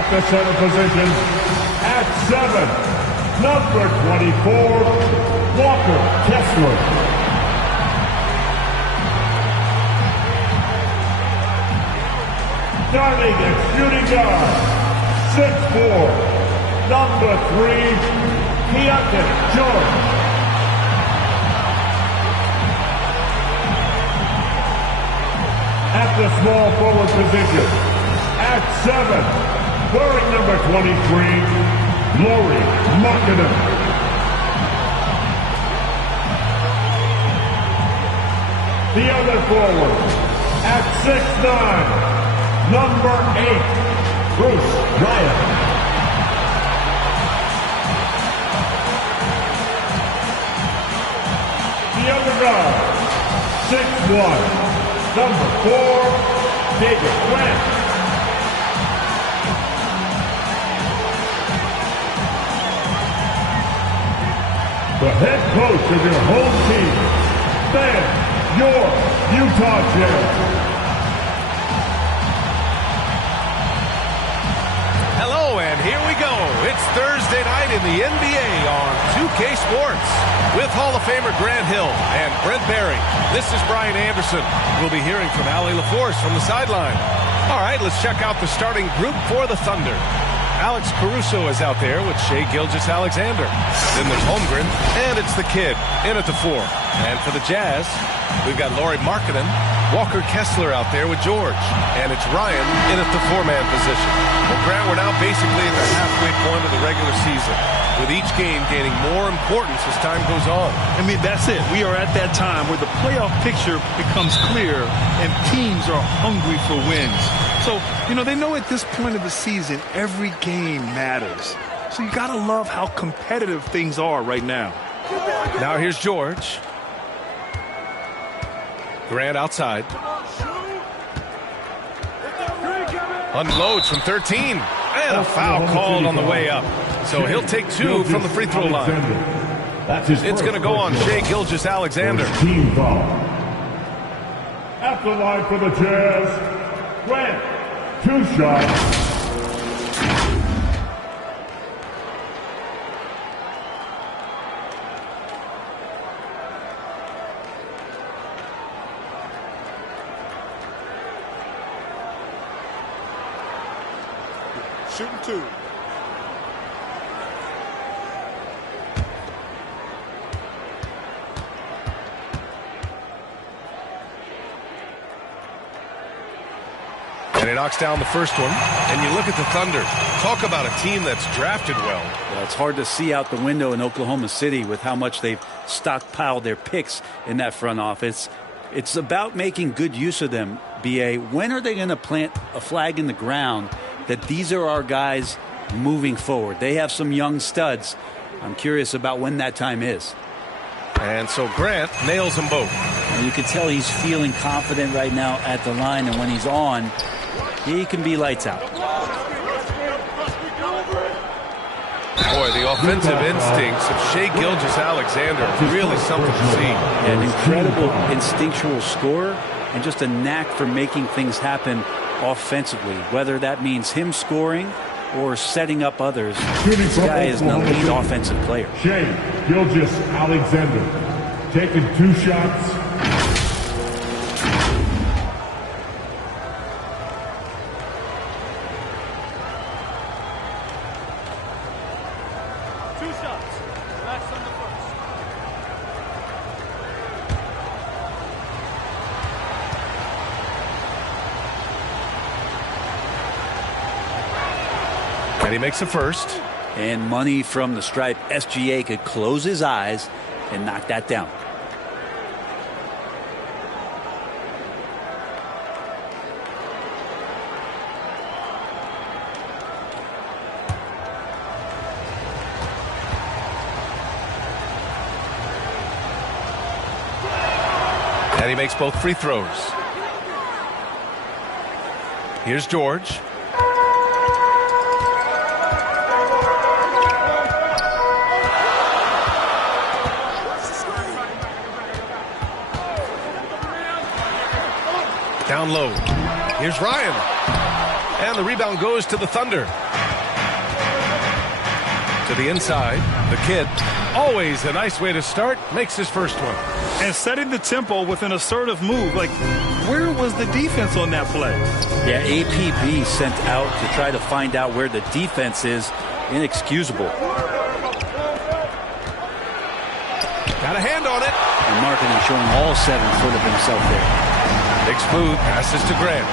At the center position, at 7, number 24, Walker Kessler. Starting at shooting guard, 6'4", number 3, Keyonte George. At the small forward position, at 7, wearing number 23, Lauri Markkanen. The other forward, at 6'9", number 8, Bruce Ryan. The other guard, 6'1", number 4, David Grant. The head coach of your home team, then your Utah Jazz. Hello, and here we go. It's Thursday night in the NBA on 2K Sports with Hall of Famer Grant Hill and Brent Barry. This is Brian Anderson. We'll be hearing from Allie LaForce from the sideline. All right, let's check out the starting group for the Thunder. Alex Caruso is out there with Shai Gilgeous-Alexander. Then there's Holmgren, and it's the kid in at the 4. And for the Jazz, we've got Lauri Markkanen, Walker Kessler out there with George. And it's Ryan in at the 4-man position. Well, Grant, we're now basically at the halfway point of the regular season, with each game gaining more importance as time goes on. I mean, that's it. We are at that time where the playoff picture becomes clear and teams are hungry for wins. So, you know, they know at this point of the season, every game matters. So you got to love how competitive things are right now. Now here's George. Grant outside. Unloads from 13. And a foul called on the way up. So he'll take 2 from the free throw line. It's going to go on Shai Gilgeous-Alexander. Team foul. At the line for the Jazz, Grant, 2 shots. Shooting 2. And he knocks down the first one. And you look at the Thunder. Talk about a team that's drafted well. Well, it's hard to see out the window in Oklahoma City with how much they've stockpiled their picks in that front office. It's about making good use of them, B.A. When are they going to plant a flag in the ground that these are our guys moving forward? They have some young studs. I'm curious about when that time is. And so Grant nails them both. And you can tell he's feeling confident right now at the line, and when he's on, he can be lights out. Boy, the offensive instincts of Shai Gilgeous-Alexander are really something to see. An incredible instinctual scorer and just a knack for making things happen offensively, whether that means him scoring or setting up others. This guy is an elite offensive player. Shai Gilgeous-Alexander taking 2 shots. And he makes the first. And money from the stripe. SGA could close his eyes and knock that down. And he makes both free throws. Here's George. Down low. Here's Ryan. And the rebound goes to the Thunder. To the inside, the kid, always a nice way to start, makes his first one. And setting the tempo with an assertive move. Like, where was the defense on that play? Yeah, APB sent out to try to find out where the defense is. Inexcusable. Got a hand on it. And Markkanen showing all 7 foot of himself there. Big smooth passes to Grant.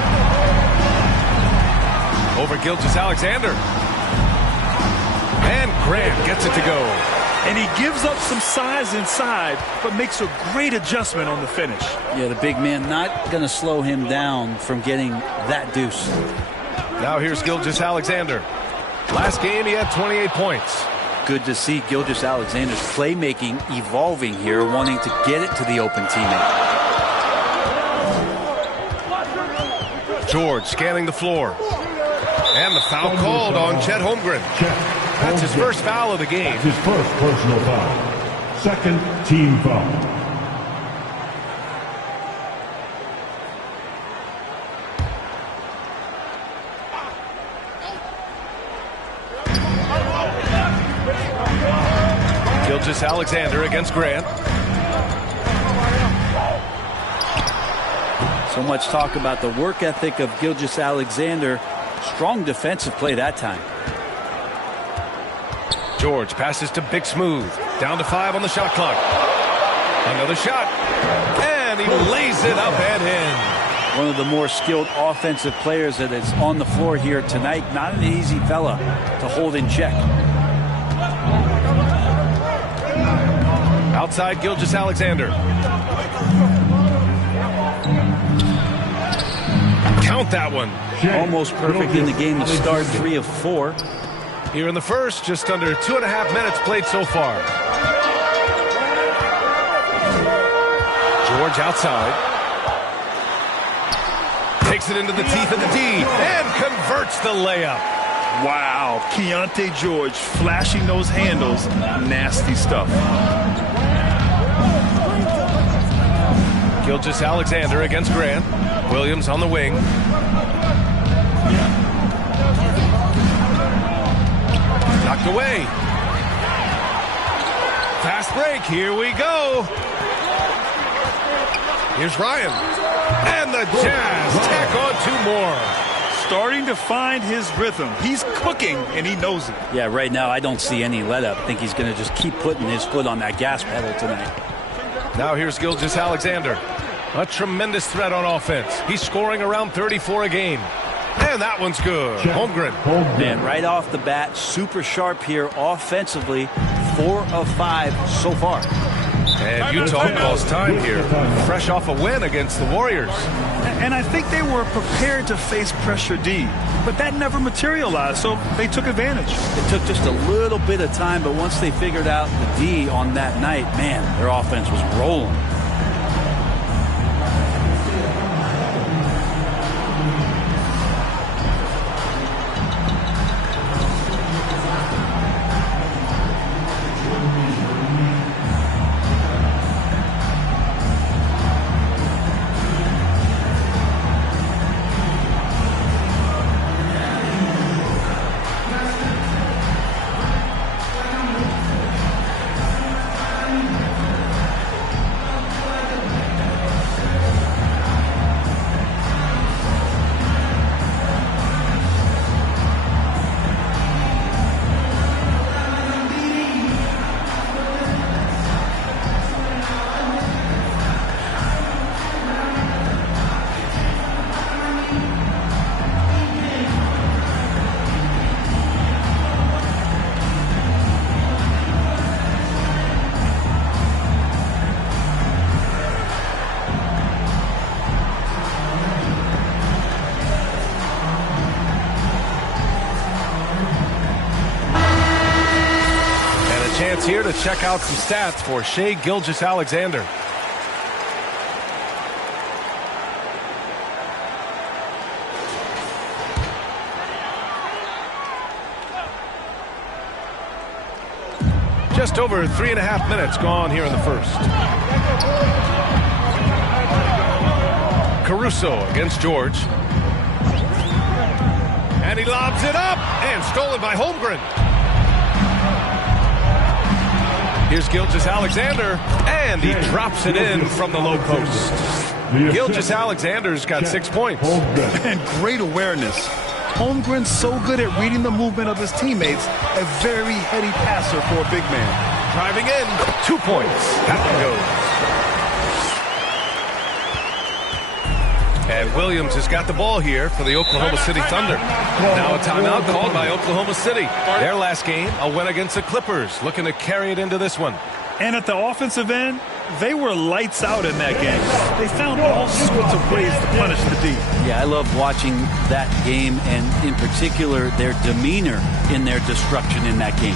Over Gilgeous-Alexander. And Grant gets it to go. And he gives up some size inside, but makes a great adjustment on the finish. Yeah, the big man not going to slow him down from getting that deuce. Now here's Gilgeous-Alexander. Last game he had 28 points. Good to see Gilgeous-Alexander's playmaking evolving here, wanting to get it to the open teammate. George scanning the floor. And the foul called on Chet Holmgren. That's his first foul of the game. That's his first personal foul. Second team foul. Gilgeous-Alexander against Grant. So much talk about the work ethic of Gilgeous-Alexander. Strong defensive play that time. George passes to Big Smooth. Down to 5 on the shot clock. Another shot. And he lays it up and in. One of the more skilled offensive players that is on the floor here tonight. Not an easy fella to hold in check. Outside Gilgeous-Alexander. Count that one. Almost perfect in the game to start. 3 of 4. Here in the first, just under 2.5 minutes played so far. George outside. Takes it into the teeth of the D and converts the layup. Wow, Keyonte George flashing those handles. Nasty stuff. Gilgeous-Alexander against Grant. Williams on the wing. Knocked away. Fast break. Here we go. Here's Ryan. And the Jazz tack on 2 more. Starting to find his rhythm. He's cooking, and he knows it. Yeah, right now I don't see any let up. I think he's going to just keep putting his foot on that gas pedal tonight. Now here's Gilgeous-Alexander. A tremendous threat on offense. He's scoring around 34 a game. And that one's good. Holmgren. Man, right off the bat, super sharp here offensively. 4 of 5 so far. And Utah calls time here. Fresh off a win against the Warriors. And I think they were prepared to face pressure D, but that never materialized, so they took advantage. It took just a little bit of time, but once they figured out the D on that night, man, their offense was rolling. Here to check out some stats for Shai Gilgeous-Alexander. Just over 3.5 minutes gone here in the first. Caruso against George. And he lobs it up and stolen by Holmgren. Here's Gilgeous-Alexander, and he drops it in from the low post. Gilgeous-Alexander's got 6 points. And great awareness. Holmgren's so good at reading the movement of his teammates, a very heady passer for a big man. Driving in, 2 points. That one goes. And Williams has got the ball here for the Oklahoma City Thunder. Now a timeout called by Oklahoma City. Their last game, a win against the Clippers, looking to carry it into this one. And at the offensive end, they were lights out in that game. They found all sorts of ways to punish the D. Yeah, I love watching that game, and in particular, their demeanor in their destruction in that game.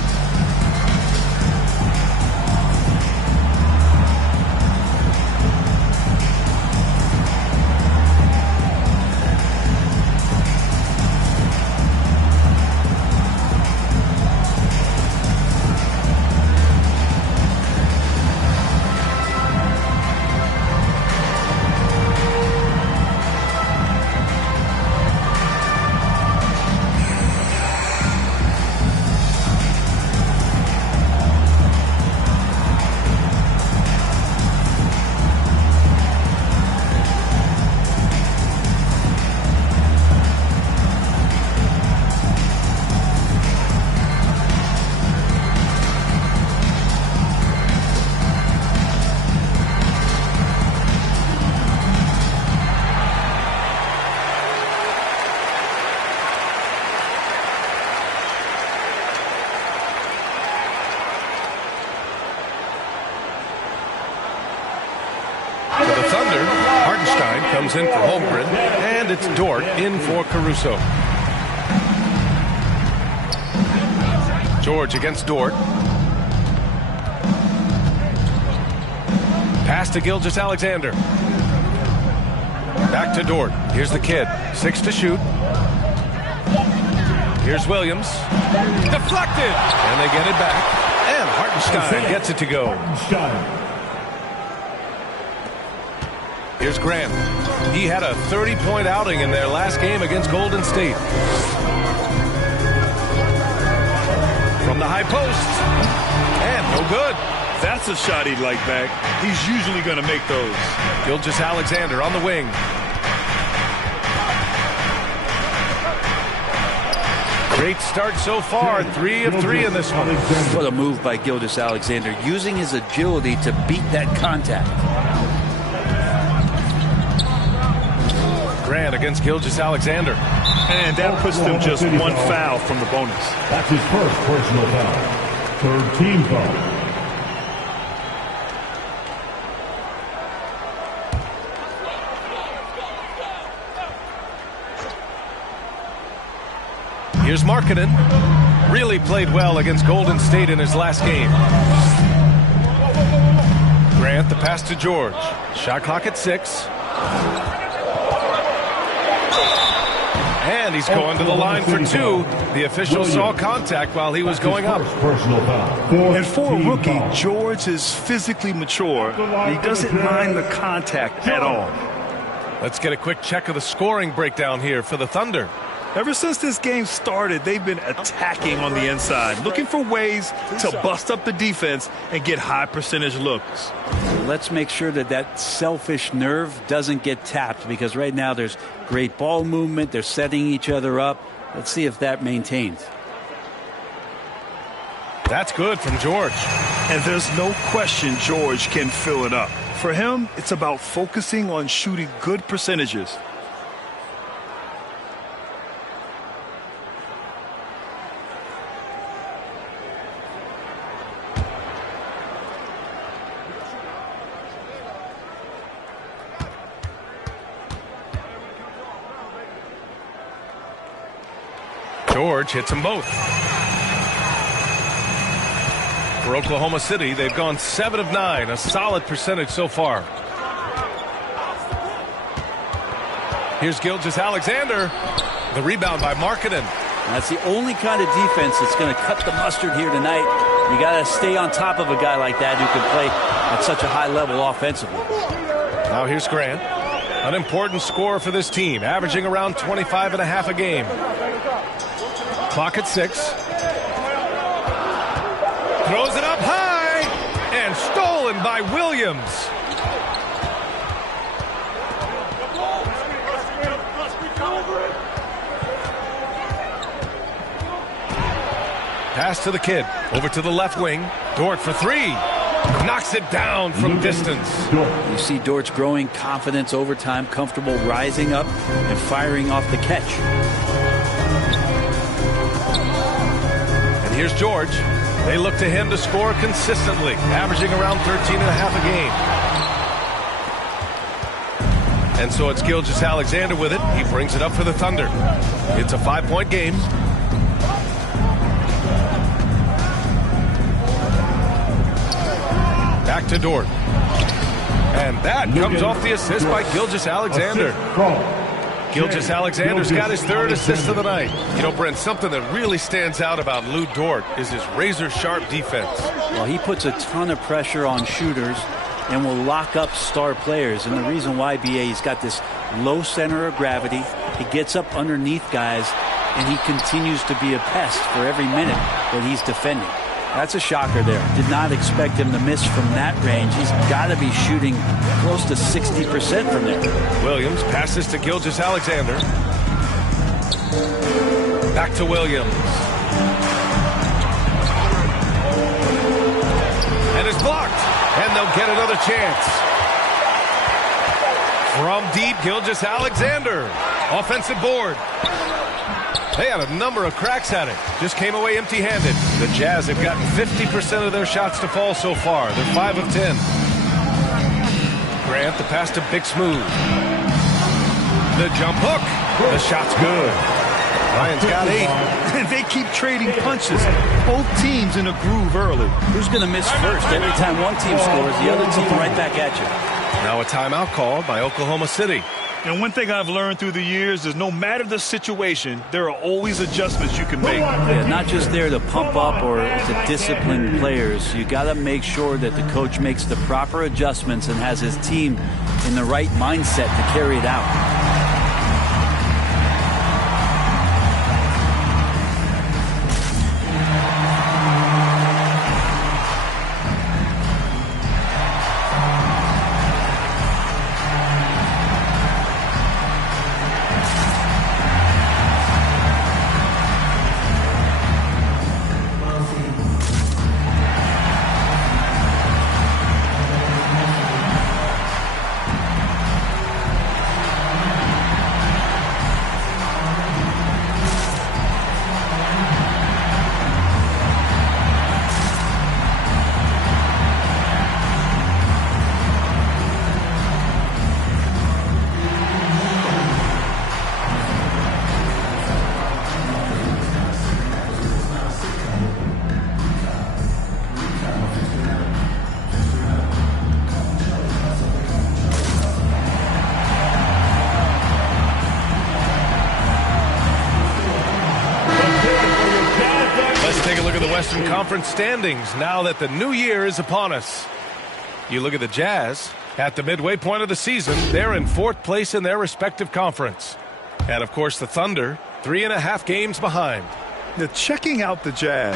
Comes in for Holmgren, and it's Dort in for Caruso. George against Dort. Pass to Gilgeous-Alexander. Back to Dort. Here's the kid. 6 to shoot. Here's Williams. Deflected! And they get it back. And Hartenstein gets it to go. Here's Grant. He had a 30-point outing in their last game against Golden State. From the high post. And no good. That's a shot he'd like back. He's usually going to make those. Gilgeous-Alexander on the wing. Great start so far. 3 of 3 in this one. What a move by Gilgeous-Alexander, using his agility to beat that contact. Grant against Gilgeous-Alexander. And that puts them just 1 foul from the bonus. That's his first personal foul. 3rd team foul. Here's Markkanen. Really played well against Golden State in his last game. Grant, the pass to George. Shot clock at 6. And he's going to the line for 2. The official saw contact while he was going up. And for a rookie, George is physically mature. He doesn't mind the contact at all. Let's get a quick check of the scoring breakdown here for the Thunder. Ever since this game started, they've been attacking on the inside, looking for ways to bust up the defense and get high percentage looks. Let's make sure that that selfish nerve doesn't get tapped, because right now there's great ball movement. They're setting each other up. Let's see if that maintains. That's good from George. And there's no question George can fill it up. For him, it's about focusing on shooting good percentages. George hits them both. For Oklahoma City, they've gone 7 of 9, a solid percentage so far. Here's Gilgeous-Alexander. The rebound by Markkanen. That's the only kind of defense that's going to cut the mustard here tonight. You got to stay on top of a guy like that who can play at such a high level offensively. Now here's Grant. An important scorer for this team, averaging around 25 and a half a game. Clock at 6. Throws it up high. stolen by Williams. Pass to the kid. Over to the left wing. Dort for three. Knocks it down from distance. You see Dort's growing confidence over time, comfortable rising up and firing off the catch. And here's George. They look to him to score consistently, averaging around 13.5 a game. And so it's Gilgeous-Alexander with it. He brings it up for the Thunder. It's a 5-point game. Back to Dort. And that comes off the assist by Gilgeous-Alexander. Gilgeous-Alexander's got his third assist of the night. You know, Brent, something that really stands out about Lu Dort is his razor-sharp defense. Well, he puts a ton of pressure on shooters and will lock up star players. And the reason why, BA, he's got this low center of gravity. He gets up underneath guys, and he continues to be a pest for every minute that he's defending. That's a shocker there. Did not expect him to miss from that range. He's got to be shooting close to 60% from there. Williams passes to Gilgeous-Alexander. Back to Williams. And it's blocked. And they'll get another chance. From deep, Gilgeous-Alexander. Offensive board. They had a number of cracks at it. Just came away empty-handed. The Jazz have gotten 50% of their shots to fall so far. They're 5 of 10. Grant, the pass to Big Smooth. The jump hook. The shot's good. Ryan's got 8. And they keep trading punches. Both teams in a groove early. Who's going to miss first? Every time one team scores, the other team right back at you. Now a timeout called by Oklahoma City. And one thing I've learned through the years is no matter the situation, there are always adjustments you can make. Yeah, not just there to pump up or to discipline players. You got to make sure that the coach makes the proper adjustments and has his team in the right mindset to carry it out. Western Conference standings now that the new year is upon us. You look at the Jazz at the midway point of the season. They're in 4th place in their respective conference. And, of course, the Thunder 3.5 games behind. Now, checking out the Jazz,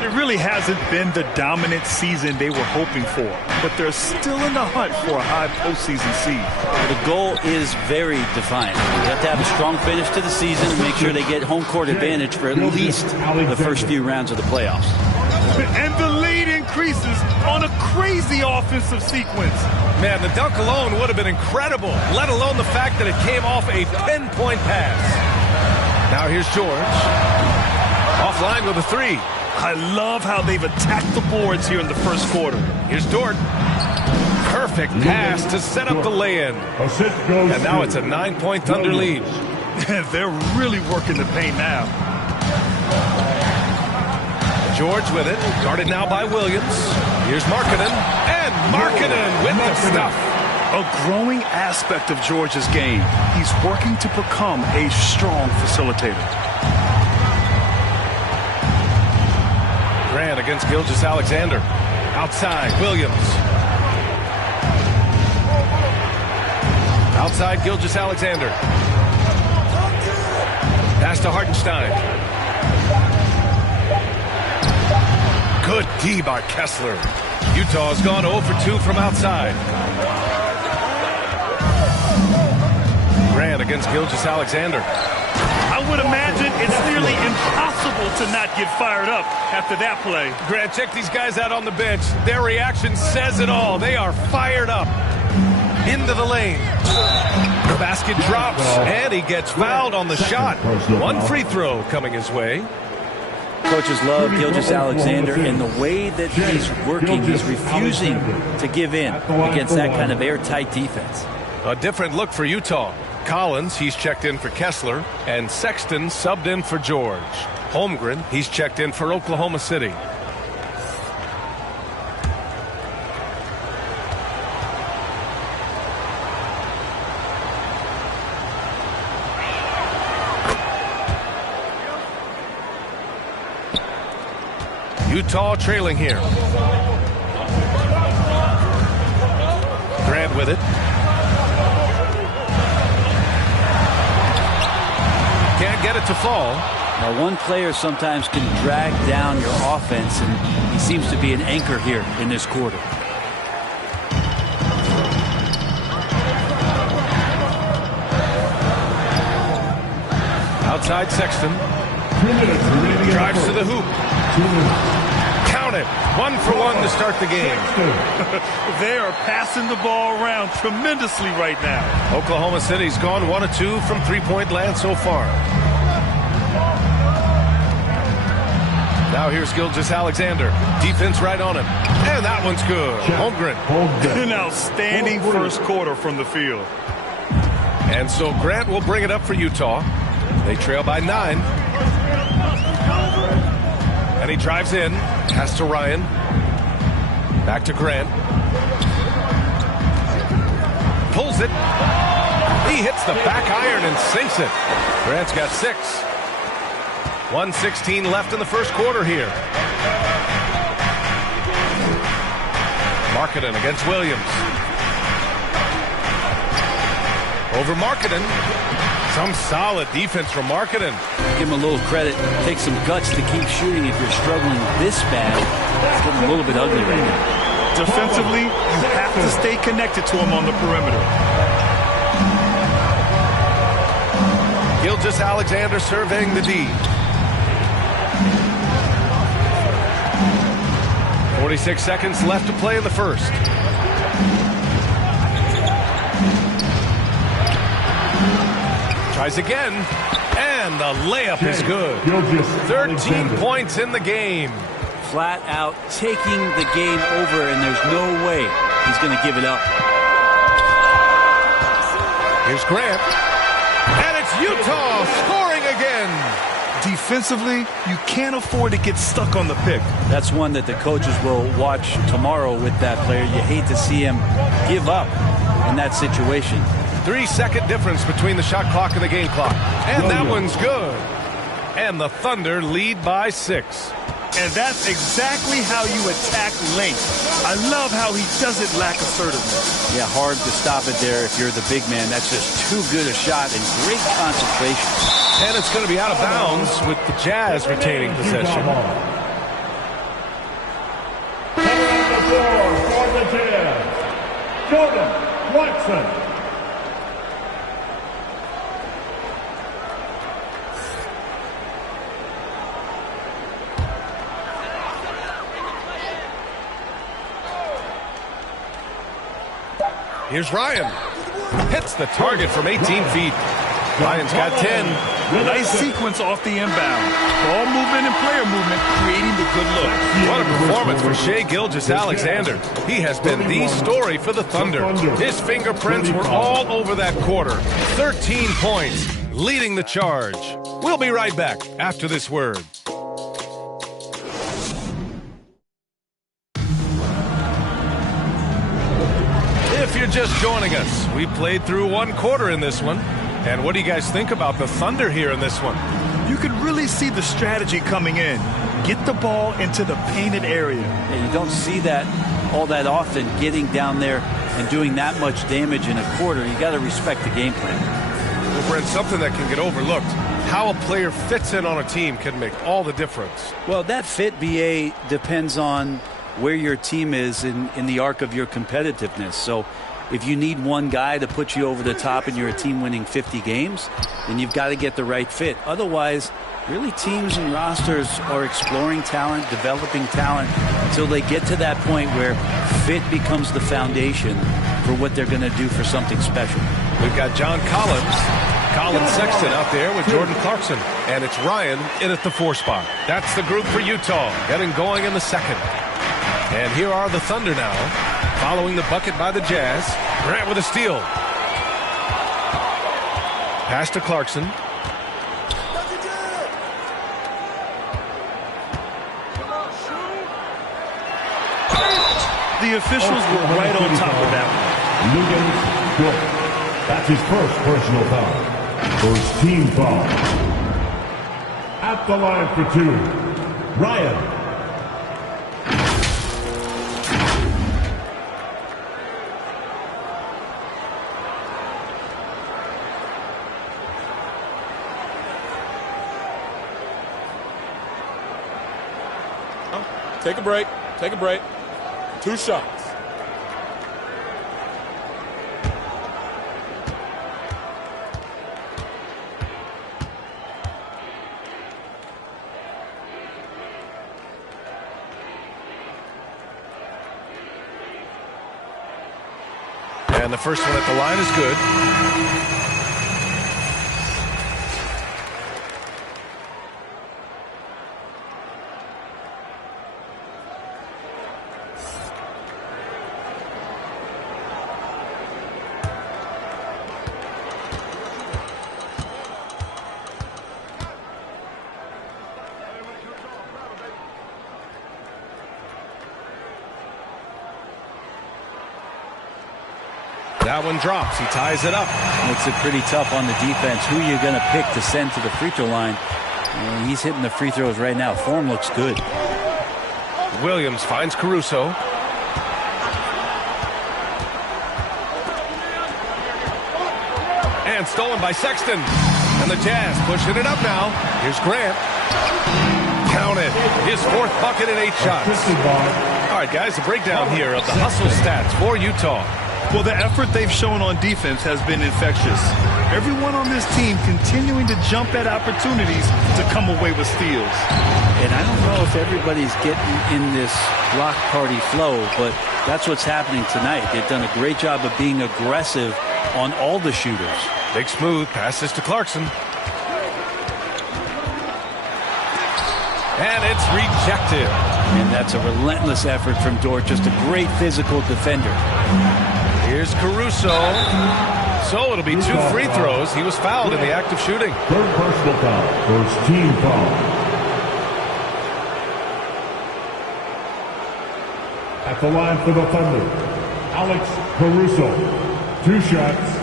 it really hasn't been the dominant season they were hoping for, but they're still in the hunt for a high postseason seed. The goal is very defined. You have to have a strong finish to the season and make sure they get home court advantage for at least the first few rounds of the playoffs. And the lead increases on a crazy offensive sequence. Man, the dunk alone would have been incredible, let alone the fact that it came off a 10-point pass. Now here's George. Offline with a 3. I love how they've attacked the boards here in the first quarter. Here's Dort. Perfect pass to set up the lay-in. And now it's a 9-point Thunder lead. They're really working the paint now. George with it. Guarded now by Williams. Here's Markkanen. And Markkanen with the stuff. A growing aspect of George's game. He's working to become a strong facilitator. Grant against Gilgeous-Alexander. Outside, Williams. Outside, Gilgeous-Alexander. Pass to Hartenstein. Good D by Kessler. Utah's gone 0 for 2 from outside. Grant against Gilgeous-Alexander. I would imagine it's nearly impossible to not get fired up after that play. Grant, check these guys out on the bench. Their reaction says it all. They are fired up. Into the lane. The basket drops, and he gets fouled on the shot. One free throw coming his way. Coaches love Gilgeous-Alexander, and the way that he's working, he's refusing to give in against that kind of airtight defense. A different look for Utah. Collins, he's checked in for Kessler, and Sexton subbed in for George. Holmgren, he's checked in for Oklahoma City. Utah trailing here. Grant with it. Can't get it to fall. Now, one player sometimes can drag down your offense, and he seems to be an anchor here in this quarter. Outside Sexton. Drives to the hoop. Count it. 1 for 1 to start the game. They are passing the ball around tremendously right now. Oklahoma City's gone 1 of 2 from three-point land so far. Now here's Gilgeous-Alexander. Defense right on him. And that one's good. Holmgren. An outstanding first quarter from the field. And so Grant will bring it up for Utah. They trail by 9. And he drives in. Pass to Ryan. Back to Grant. Pulls it. He hits the back iron and sinks it. Grant's got 6. 1:16 left in the first quarter here. Markkanen against Williams. Over Markkanen. Some solid defense from Markkanen. Give him a little credit. Take some guts to keep shooting if you're struggling this bad. It's getting a little bit ugly right now. Defensively, you have to stay connected to him on the perimeter. Gilgeous-Alexander surveying the D. 46 seconds left to play in the first. Tries again, and the layup is good. 13 points in the game. Flat out taking the game over, and there's no way he's going to give it up. Here's Grant, and it's Utah scoring again. Defensively, you can't afford to get stuck on the pick. That's one that the coaches will watch tomorrow with that player. You hate to see him give up in that situation. 3-second difference between the shot clock and the game clock. And that one's good. And the Thunder lead by 6. And that's exactly how you attack length. I love how he doesn't lack assertiveness. Yeah, hard to stop it there if you're the big man. That's just too good a shot and great concentration. And it's going to be out of bounds with the Jazz retaining possession. Coming on the floor for the Jazz, Jordan Clarkson. Here's Ryan. Hits the target from 18 feet. Ryan's got 10. Nice sequence off the inbound. Ball movement and player movement creating the good look. What a performance for Shai Gilgeous-Alexander. He has been the story for the Thunder. His fingerprints were all over that quarter. 13 points, leading the charge. We'll be right back after this word. If you're just joining us, we played through 1 quarter in this one. And what do you guys think about the Thunder here in this one? You could really see the strategy coming in. Get the ball into the painted area. Yeah, you don't see that all that often, getting down there and doing that much damage in a quarter. You got to respect the game plan. Well, Brent, something that can get overlooked. How a player fits in on a team can make all the difference. Well, that fit, BA, depends on where your team is in the arc of your competitiveness. So if you need one guy to put you over the top and you're a team winning 50 games, then you've got to get the right fit. Otherwise, really teams and rosters are exploring talent, developing talent until they get to that point where fit becomes the foundation for what they're going to do for something special. We've got John Collins Sexton out there with Jordan Clarkson, and it's Ryan in at the 4 spot. That's the group for Utah, getting going in the second. And here are the Thunder now, following the bucket by the Jazz. Grant with a steal. Pass to Clarkson. The officials were right on top of that one. Luguentz Dort. That's his first personal foul. First team foul. At the line for 2, Ryan. Take a break. Take a break. 2 shots. And the first one at the line is good. That one drops. He ties it up. Makes it pretty tough on the defense. Who you're going to pick to send to the free throw line. And he's hitting the free throws right now. Form looks good. Williams finds Caruso. And stolen by Sexton. And the Jazz pushing it up now. Here's Grant. Count it. His 4th bucket in 8 shots. All right, guys, the breakdown here of the hustle stats for Utah. Well, the effort they've shown on defense has been infectious. Everyone on this team continuing to jump at opportunities to come away with steals. And I don't know if everybody's getting in this block party flow, but that's what's happening tonight. They've done a great job of being aggressive on all the shooters. Big smooth passes to Clarkson. And it's rejected. And that's a relentless effort from Dort. Just a great physical defender. Here's Caruso. So it'll be 2 free throws. He was fouled in the act of shooting. 3rd personal foul. First team foul. At the line for the Thunder, Alex Caruso. 2 shots.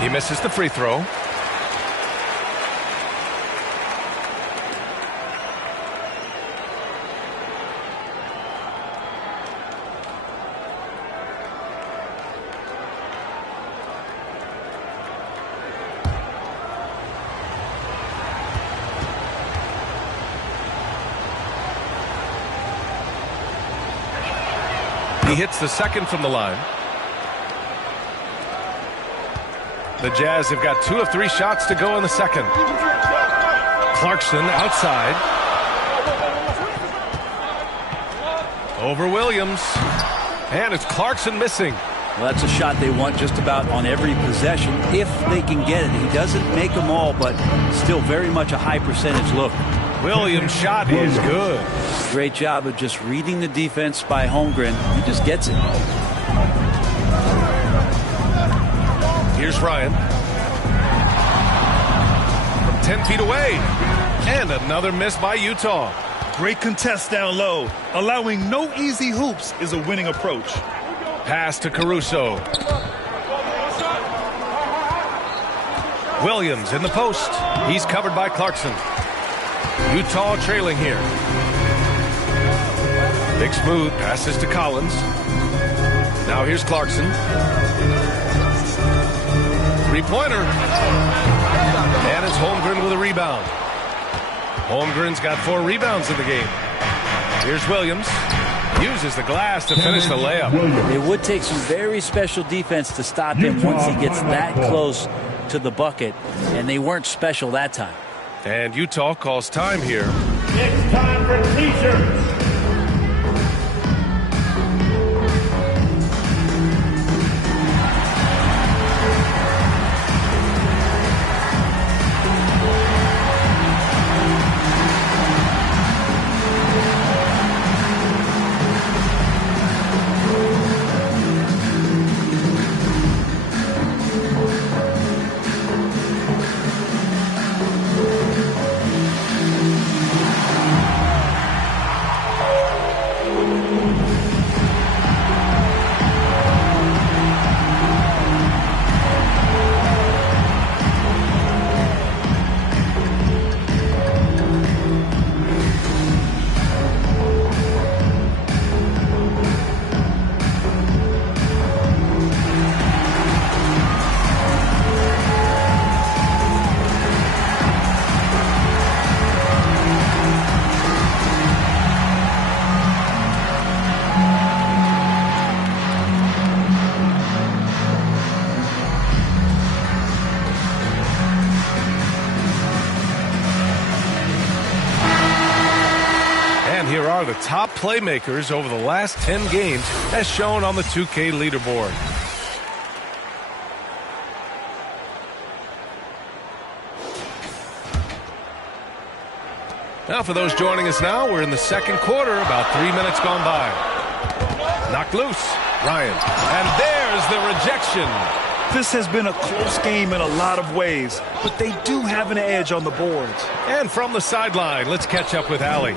He misses the free throw. He hits the 2nd from the line. The Jazz have got 2 of 3 shots to go in the 2nd. Clarkson outside. Over Williams. And it's Clarkson missing. Well, that's a shot they want just about on every possession if they can get it. He doesn't make them all, but still very much a high percentage look. Williams' shot is good. Great job of just reading the defense by Holmgren. He just gets it. Here's Ryan. From 10 feet away. And another miss by Utah. Great contest down low. Allowing no easy hoops is a winning approach. Pass to Caruso. Williams in the post. He's covered by Clarkson. Utah trailing here. Big smooth passes to Collins. Now here's Clarkson. Three-pointer. And it's Holmgren with a rebound. Holmgren's got 4 rebounds in the game. Here's Williams. Uses the glass to finish the layup. It would take some very special defense to stop him once he gets that close to the bucket, and they weren't special that time. And Utah calls time here. It's time for T-shirts. Here are the top playmakers over the last 10 games as shown on the 2K leaderboard. Now for those joining us now, we're in the second quarter, about 3 minutes gone by. Knocked loose, Ryan. And there's the rejection. This has been a close game in a lot of ways, but they do have an edge on the boards. And from the sideline, let's catch up with Allie.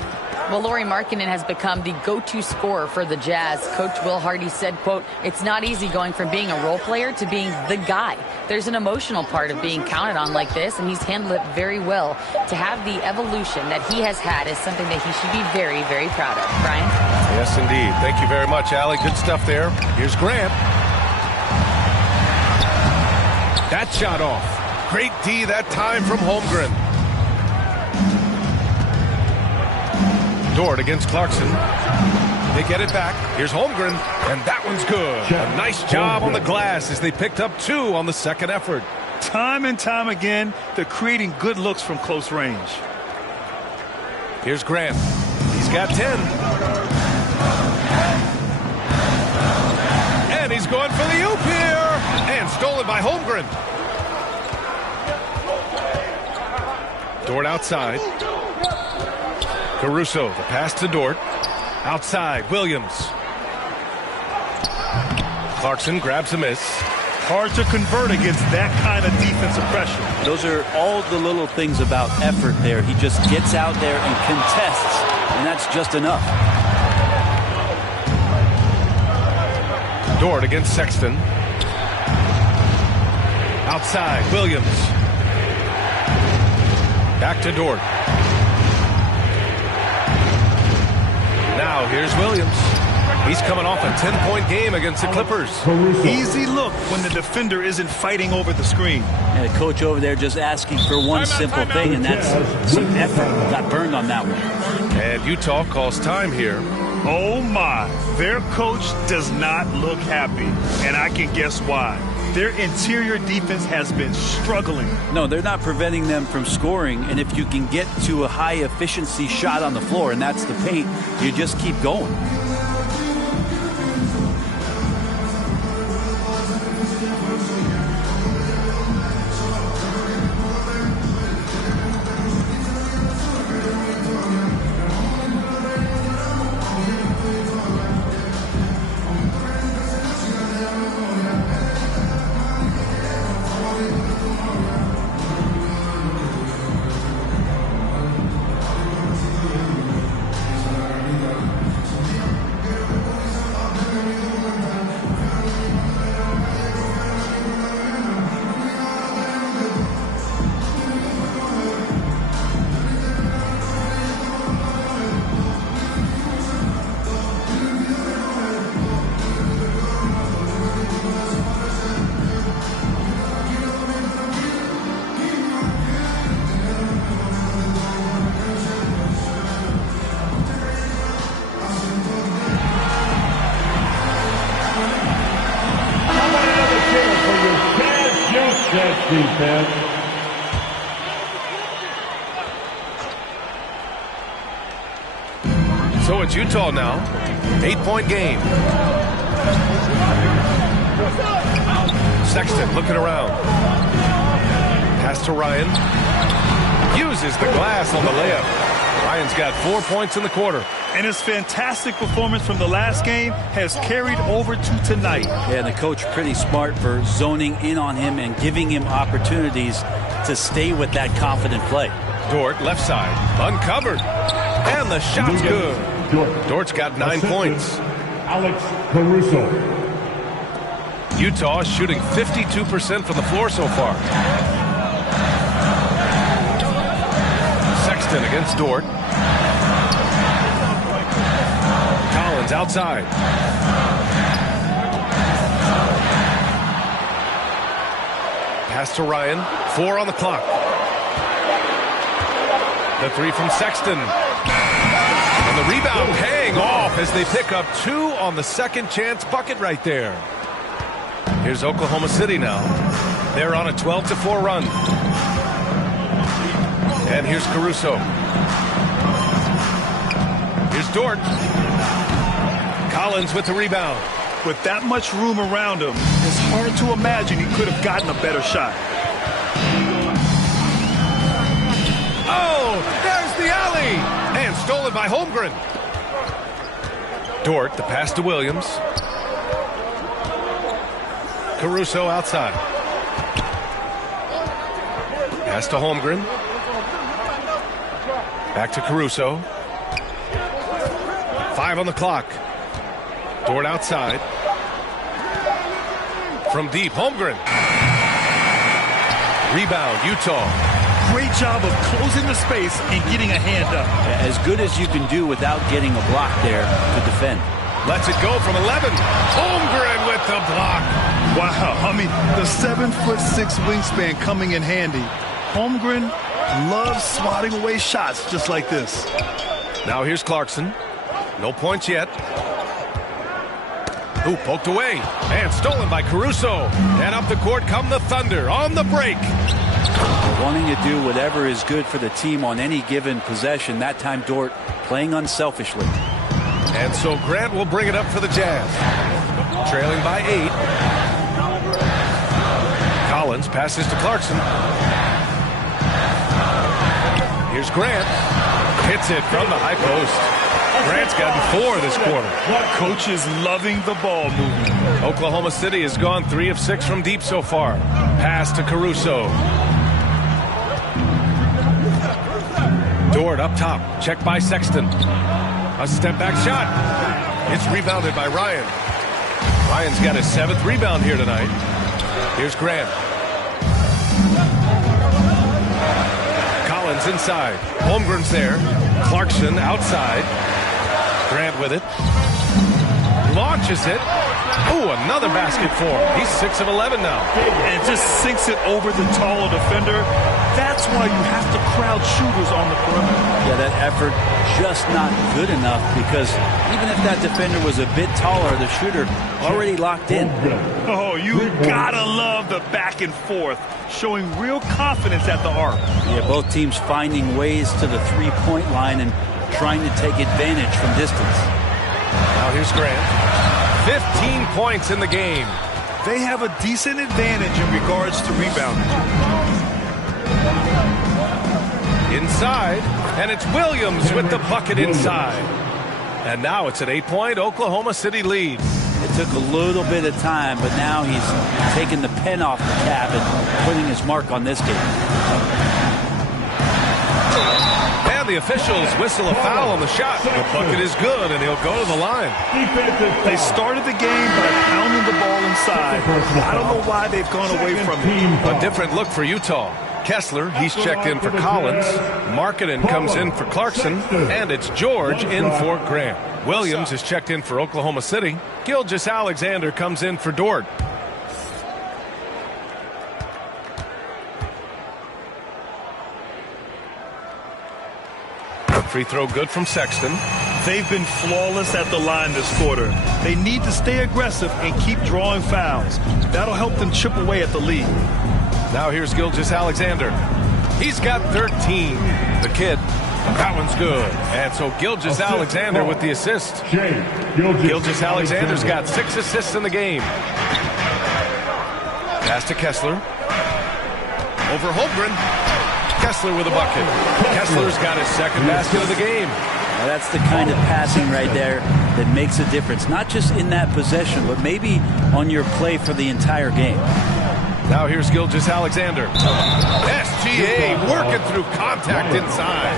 Well, Lauri Markkanen has become the go-to scorer for the Jazz. Coach Will Hardy said, quote, "It's not easy going from being a role player to being the guy. There's an emotional part of being counted on like this, and he's handled it very well. To have the evolution that he has had is something that he should be very, very proud of." Brian? Yes, indeed. Thank you very much, Allie. Good stuff there. Here's Grant. That shot off. Great D that time from Holmgren. Dort against Clarkson. They get it back. Here's Holmgren, and that one's good. A nice job on the glass as they picked up 2 on the second effort. Time and time again, they're creating good looks from close range. Here's Grant. He's got 10. And he's going for the oop here. And stolen by Holmgren. Dort outside. Caruso, the pass to Dort. Outside, Williams. Clarkson grabs a miss. Hard to convert against that kind of defensive pressure. Those are all the little things about effort there. He just gets out there and contests, and that's just enough. Dort against Sexton. Outside, Williams. Back to Dort. Now here's Williams. He's coming off a 10-point game against the Clippers. Easy look when the defender isn't fighting over the screen. And the coach over there just asking for one simple thing, and that's some effort. Got burned on that one. And Utah calls time here. Oh my, their coach does not look happy, and I can guess why. Their interior defense has been struggling. No, they're not preventing them from scoring, and if you can get to a high-efficiency shot on the floor, and that's the paint, you just keep going. defense. So it's Utah now. 8-point game. Sexton looking around. Pass to Ryan. Uses the glass on the layup. Ryan's got 4 points in the quarter. And his fantastic performance from the last game has carried over to tonight. Yeah, and the coach pretty smart for zoning in on him and giving him opportunities to stay with that confident play. Dort, left side, uncovered. And the shot's good. Dort's got 9 points. Alex Caruso. Utah shooting 52% from the floor so far. Sexton against Dort. Collins outside. Pass to Ryan. 4 on the clock. The three from Sexton. And the rebound paying off as they pick up 2 on the second chance bucket right there. Here's Oklahoma City now. They're on a 12-4 run. And here's Caruso. Here's Dort. Collins with the rebound. With that much room around him, it's hard to imagine he could have gotten a better shot. Oh, there's the alley. And stolen by Holmgren. Dort, the pass to Williams. Caruso outside. Pass to Holmgren. Back to Caruso. 5 on the clock. Dort outside. From deep, Holmgren. Rebound, Utah. Great job of closing the space and getting a hand up. As good as you can do without getting a block there to defend. Lets it go from 11. Holmgren with the block. Wow, I mean, the 7'6" wingspan coming in handy. Holmgren loves swatting away shots just like this. Now here's Clarkson. No points yet. Ooh, poked away. And stolen by Caruso. And up the court come the Thunder on the break. Wanting to do whatever is good for the team on any given possession. That time Dort playing unselfishly. And so Grant will bring it up for the Jazz. Trailing by 8. Collins passes to Clarkson. Here's Grant. Hits it from the high post. Grant's gotten 4 this quarter. Coach is loving the ball movement. Oklahoma City has gone 3 of 6 from deep so far. Pass to Caruso. Dort up top. Checked by Sexton. A step back shot. It's rebounded by Ryan. Ryan's got his 7th rebound here tonight. Here's Grant. Collins inside. Holmgren's there. Clarkson outside. Grant with it. Launches it. Ooh, another basket for him. He's 6 of 11 now. And just sinks it over the taller defender. That's why you have to crowd shooters on the perimeter. Yeah, that effort just not good enough because even if that defender was a bit taller, the shooter already locked in. Oh, you gotta love the back and forth, showing real confidence at the arc. Yeah, both teams finding ways to the three-point line and trying to take advantage from distance. Now here's Grant. 15 points in the game. They have a decent advantage in regards to rebounding. Inside, and it's Williams with the bucket inside. And now it's an 8-point Oklahoma City lead. It took a little bit of time, but now he's taking the pen off the cap and putting his mark on this game. And the officials whistle a foul on the shot. The bucket is good, and he'll go to the line. They started the game by pounding the ball inside. I don't know why they've gone away from it. A different look for Utah. Kessler, he's checked in for Collins. Markkanen comes in for Clarkson. And it's George in for Grant. Williams is checked in for Oklahoma City. Gilgeous-Alexander comes in for Dort. Free throw good from Sexton. They've been flawless at the line this quarter. They need to stay aggressive and keep drawing fouls. That'll help them chip away at the lead. Now here's Gilgeous-Alexander. He's got 13. The kid, that one's good. And so Gilgeous-Alexander with the assist. Gilgeous-Alexander's got 6 assists in the game. Pass to Kessler. Over Holmgren. Kessler with a bucket. Kessler's got his second basket of the game. Now that's the kind of passing right there that makes a difference. Not just in that possession, but maybe on your play for the entire game. Now here's Gilgeous-Alexander. SGA working through contact inside.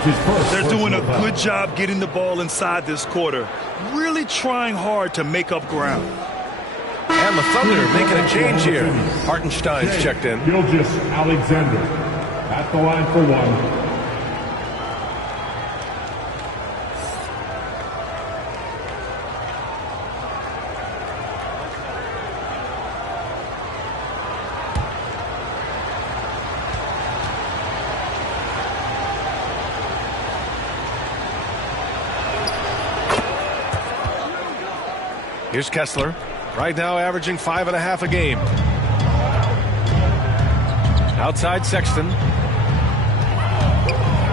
They're doing a good job getting the ball inside this quarter. Really trying hard to make up ground. And the Thunder making a change here. Hartenstein's checked in. Gilgeous-Alexander at the line for one. Here's Kessler. Right now averaging 5.5 a game. Outside Sexton.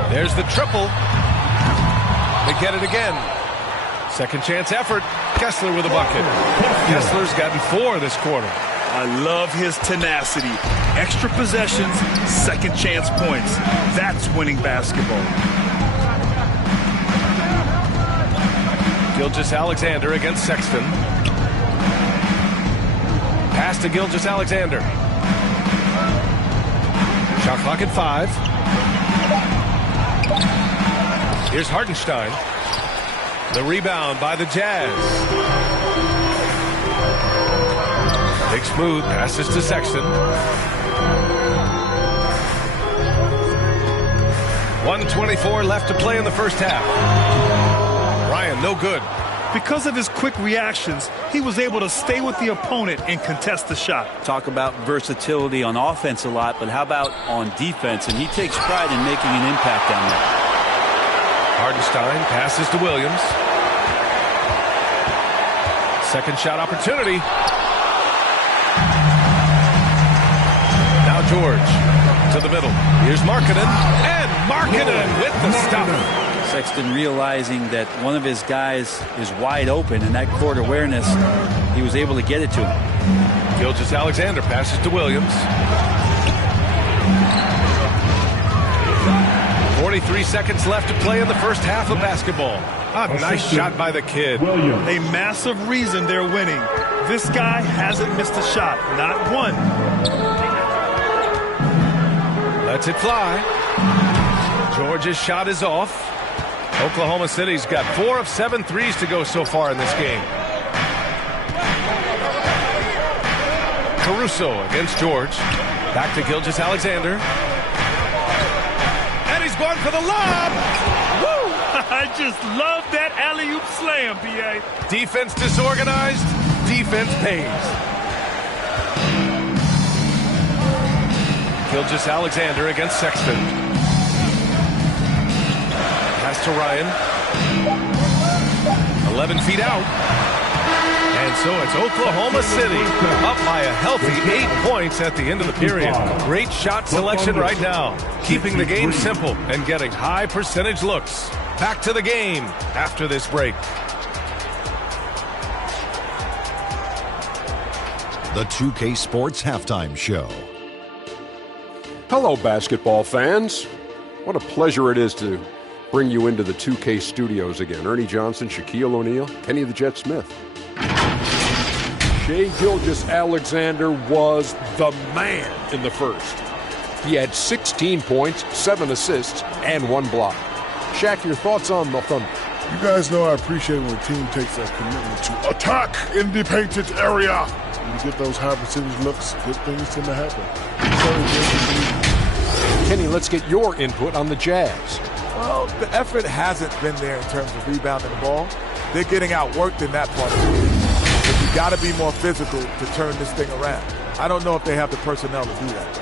There's the triple. They get it again. Second chance effort. Kessler with a bucket. Kessler's gotten 4 this quarter. I love his tenacity. Extra possessions, second chance points. That's winning basketball. Gilgeous-Alexander against Sexton. Pass to Gilgeous-Alexander. Shot clock at 5. Here's Hartenstein. The rebound by the Jazz. Big smooth passes to Sexton. 1:24 left to play in the first half. Ryan, no good. Because of his quick reactions, he was able to stay with the opponent and contest the shot. Talk about versatility on offense a lot, but how about on defense? And he takes pride in making an impact down there. Hartenstein passes to Williams. Second shot opportunity. Now George to the middle. Here's Markkanen. And Markkanen with the stop. Sexton realizing that one of his guys is wide open, and that court awareness, he was able to get it to him. Gilgeous-Alexander passes to Williams. 43 seconds left to play in the first half of basketball. A nice shot by the kid. A massive reason they're winning. This guy hasn't missed a shot, not one. Lets it fly. George's shot is off. Oklahoma City's got 4 of 7 threes to go so far in this game. Caruso against George. Back to Gilgeous-Alexander. And he's going for the lob. Woo! I just love that alley-oop slam, B.A. Defense disorganized. Defense pays. Gilgeous-Alexander against Sexton. Pass to Ryan. 11 feet out. And so it's Oklahoma City up by a healthy 8 points at the end of the period. Great shot selection right now. Keeping the game simple and getting high percentage looks. Back to the game after this break. The 2K Sports Halftime Show. Hello, basketball fans. What a pleasure it is to bring you into the 2K studios again. Ernie Johnson, Shaquille O'Neal, Kenny the Jet Smith. Shai Gilgeous-Alexander was the man in the first. He had 16 points, 7 assists, and 1 block. Shaq, your thoughts on the Thunder? You guys know I appreciate when a team takes that commitment to attack in the painted area. When you get those high percentage looks, good things tend to happen. Kenny, let's get your input on the Jazz. Well, the effort hasn't been there in terms of rebounding the ball. They're getting outworked in that part of the game. But you got to be more physical to turn this thing around. I don't know if they have the personnel to do that.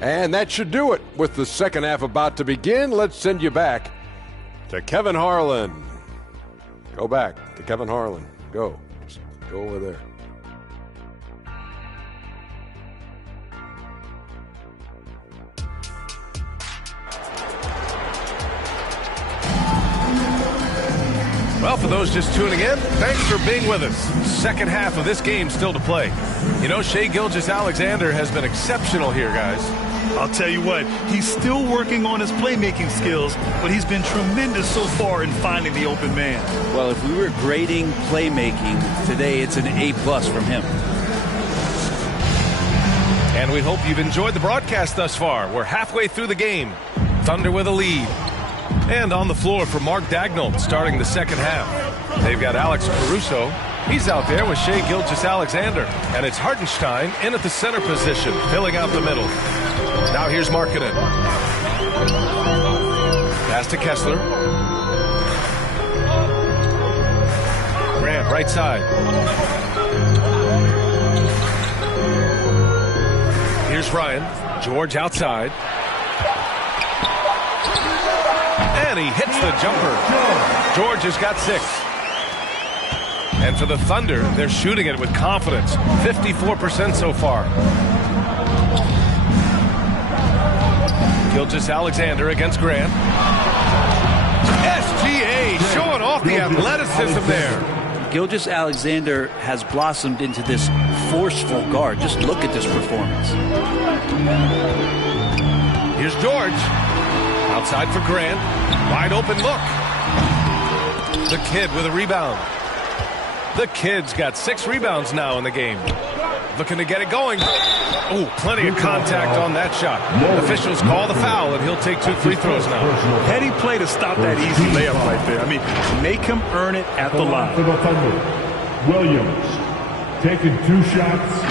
And that should do it. With the second half about to begin, let's send you back to Kevin Harlan. Go back to Kevin Harlan. Go. Just go over there. Well, for those just tuning in, thanks for being with us. Second half of this game still to play. You know, Shai Gilgeous-Alexander has been exceptional here, guys. I'll tell you what, he's still working on his playmaking skills, but he's been tremendous so far in finding the open man. Well, if we were grading playmaking today, it's an A+ from him. And we hope you've enjoyed the broadcast thus far. We're halfway through the game. Thunder with a lead. And on the floor for Mark Daigneault starting the second half. They've got Alex Caruso. He's out there with Shai Gilgeous-Alexander. And it's Hartenstein in at the center position, filling out the middle. Now here's Markkanen. Pass to Kessler. Grant, right side. Here's Ryan. George outside. And he hits the jumper. George has got 6. And for the Thunder, they're shooting it with confidence. 54% so far. Gilgeous-Alexander against Grant. SGA showing off the athleticism there. Gilgeous-Alexander has blossomed into this forceful guard. Just look at this performance. Here's George. Outside for Grant. Wide open look. The kid with a rebound. The kid's got 6 rebounds now in the game. Looking to get it going. Oh, plenty of contact on that shot. Officials call the foul, and he'll take 2 free throws now. Heady play to stop that easy layup right there. I mean, make him earn it at the line. For the Thunder, Williams taking 2 shots.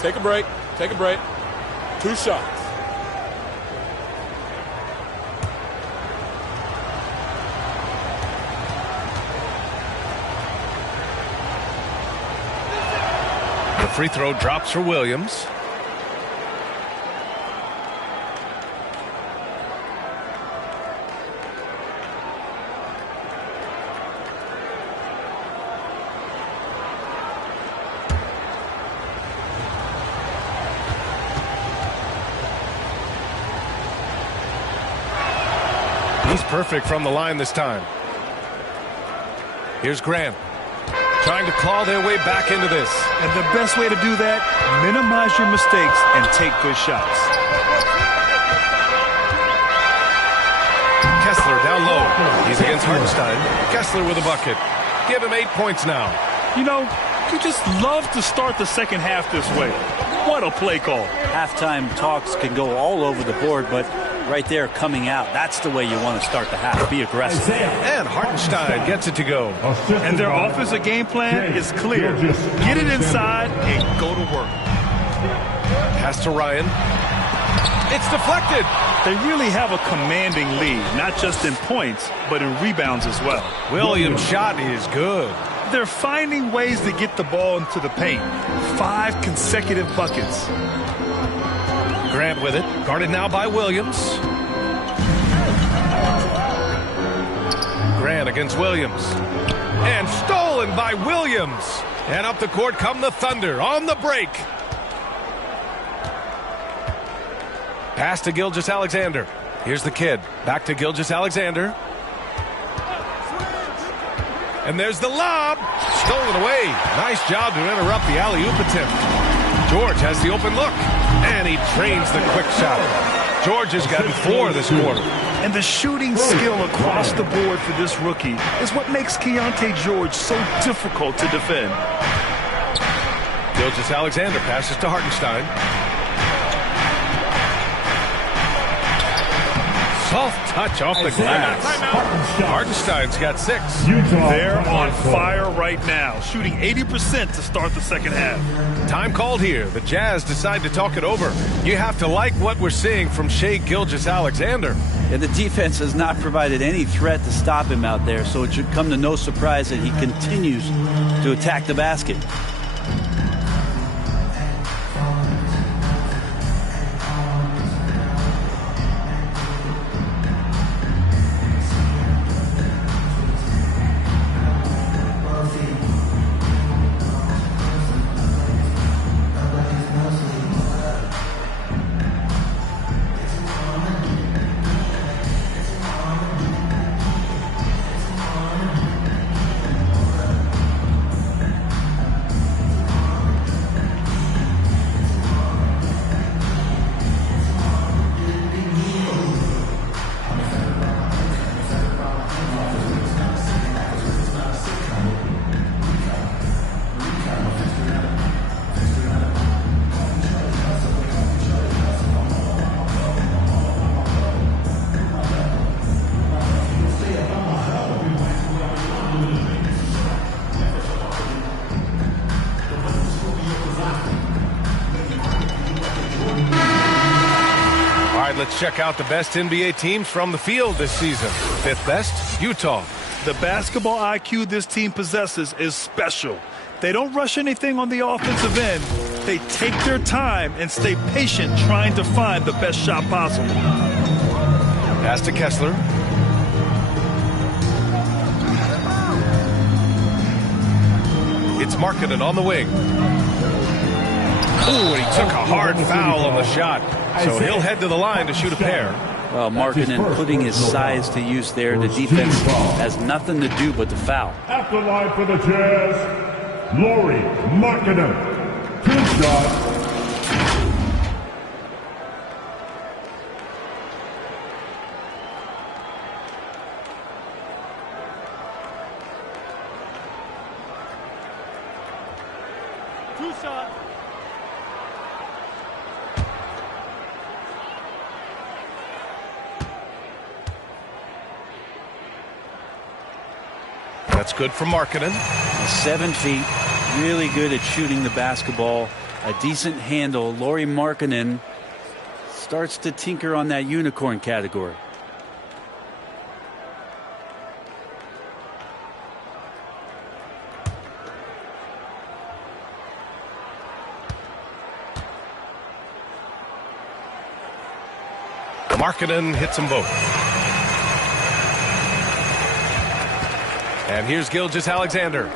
Take a break. Take a break. 2 shots. The free throw drops for Williams. He's perfect from the line this time. Here's Grant. Trying to claw their way back into this. And the best way to do that, minimize your mistakes and take good shots. Kessler down low. He's against Hartenstein. Kessler with a bucket. Give him 8 points now. You know, you just love to start the second half this way. What a play call. Halftime talks can go all over the board, but right there coming out, that's the way you want to start the half. Be aggressive. And Hartenstein gets it to go. And their offensive game plan is clear. Get it inside and go to work. Pass to Ryan. It's deflected. They really have a commanding lead, not just in points, but in rebounds as well. Williams' shot is good. They're finding ways to get the ball into the paint. 5 consecutive buckets. Grant with it. Guarded now by Williams. Grant against Williams. And stolen by Williams. And up the court come the Thunder on the break. Pass to Gilgeous-Alexander. Here's the kid. Back to Gilgeous-Alexander. And there's the lob. Stolen away. Nice job to interrupt the alley-oop attempt. George has the open look. And he trains the quick shot. George has gotten 4 this quarter. And the shooting skill across the board for this rookie is what makes Keyonte George so difficult to defend. Gilgeous-Alexander passes to Hartenstein. Soft touch off the glass. Hartenstein's got 6. They're on fire right now, shooting 80% to start the second half. Time called here. The Jazz decide to talk it over. You have to like what we're seeing from Shai Gilgeous-Alexander. And the defense has not provided any threat to stop him out there, so it should come to no surprise that he continues to attack the basket. let's check out the best NBA teams from the field this season. Fifth best, Utah. The basketball IQ this team possesses is special. They don't rush anything on the offensive end. They take their time and stay patient trying to find the best shot possible. Pass to Kessler. It's Markkanen on the wing. Ooh, and he took a hard foul on the shot. So he'll head to the line to shoot a pair. Well, Markkanen putting his size to use there. The defense has nothing to do but to foul. At the line for the Jazz, Lauri Markkanen. 2 shots. That's good for Markkanen. 7 feet, really good at shooting the basketball. A decent handle. Lauri Markkanen starts to tinker on that unicorn category. Markkanen hits them both. And here's Gilgeous-Alexander.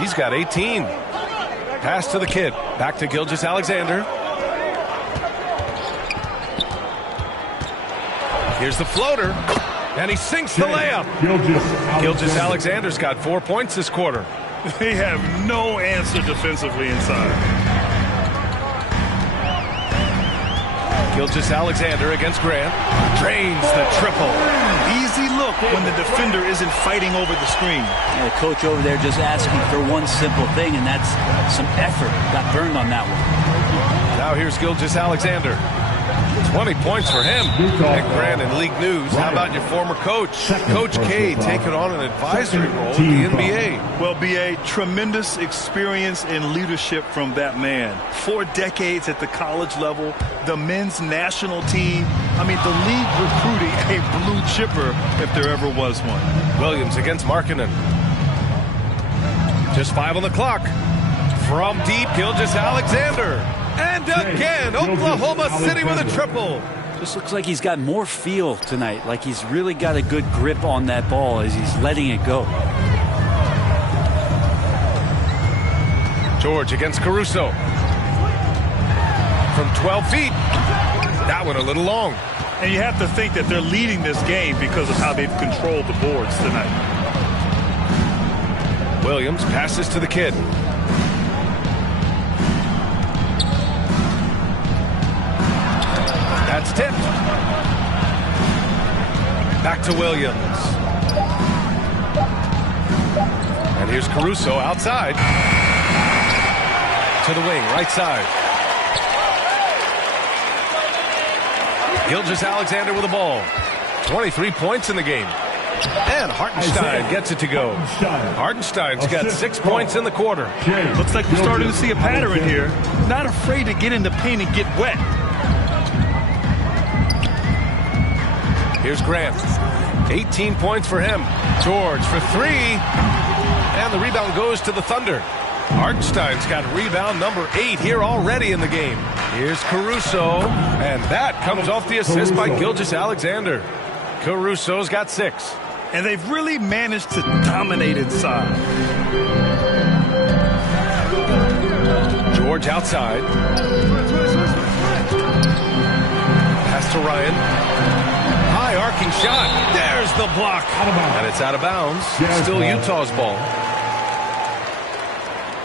He's got 18. Pass to the kid. Back to Gilgeous-Alexander. Here's the floater. And he sinks the layup. Gilgeous-Alexander's got 4 points this quarter. They have no answer defensively inside. Gilgeous-Alexander against Grant. Drains the triple. Easy look when the defender isn't fighting over the screen. Yeah, the coach over there just asking for one simple thing, and that's some effort. Got burned on that one. Now here's Gilgeous-Alexander. 20 points for him. And Grant in League News. How about your former coach? Coach K taking on an advisory role in the NBA. Well, B.A., tremendous experience and leadership from that man. 4 decades at the college level, the men's national team. I mean, the league recruiting a blue chipper if there ever was one. Williams against Markkanen. Just 5 on the clock. From deep, Gilgeous-Alexander. And again, Oklahoma City with a triple. Just looks like he's got more feel tonight, like he's really got a good grip on that ball as he's letting it go. George against Caruso. From 12 feet. That one a little long. And you have to think that they're leading this game because of how they've controlled the boards tonight. Williams passes to the kid. That's tipped. Back to Williams. And here's Caruso outside. To the wing, right side. Gilgeous-Alexander with the ball. 23 points in the game. And Hartenstein gets it to go. Hartenstein's got 6 points in the quarter. Looks like we're starting to see a pattern here. Not afraid to get in the paint and get wet. Here's Grant. 18 points for him. George for 3. And the rebound goes to the Thunder. Hartenstein's got rebound number 8 here already in the game. Here's Caruso. And that comes off the assist by Gilgeous-Alexander. Caruso's got 6. And they've really managed to dominate inside. George outside. Pass to Ryan. High arcing shot. There's the block. And it's out of bounds. Still Utah's ball.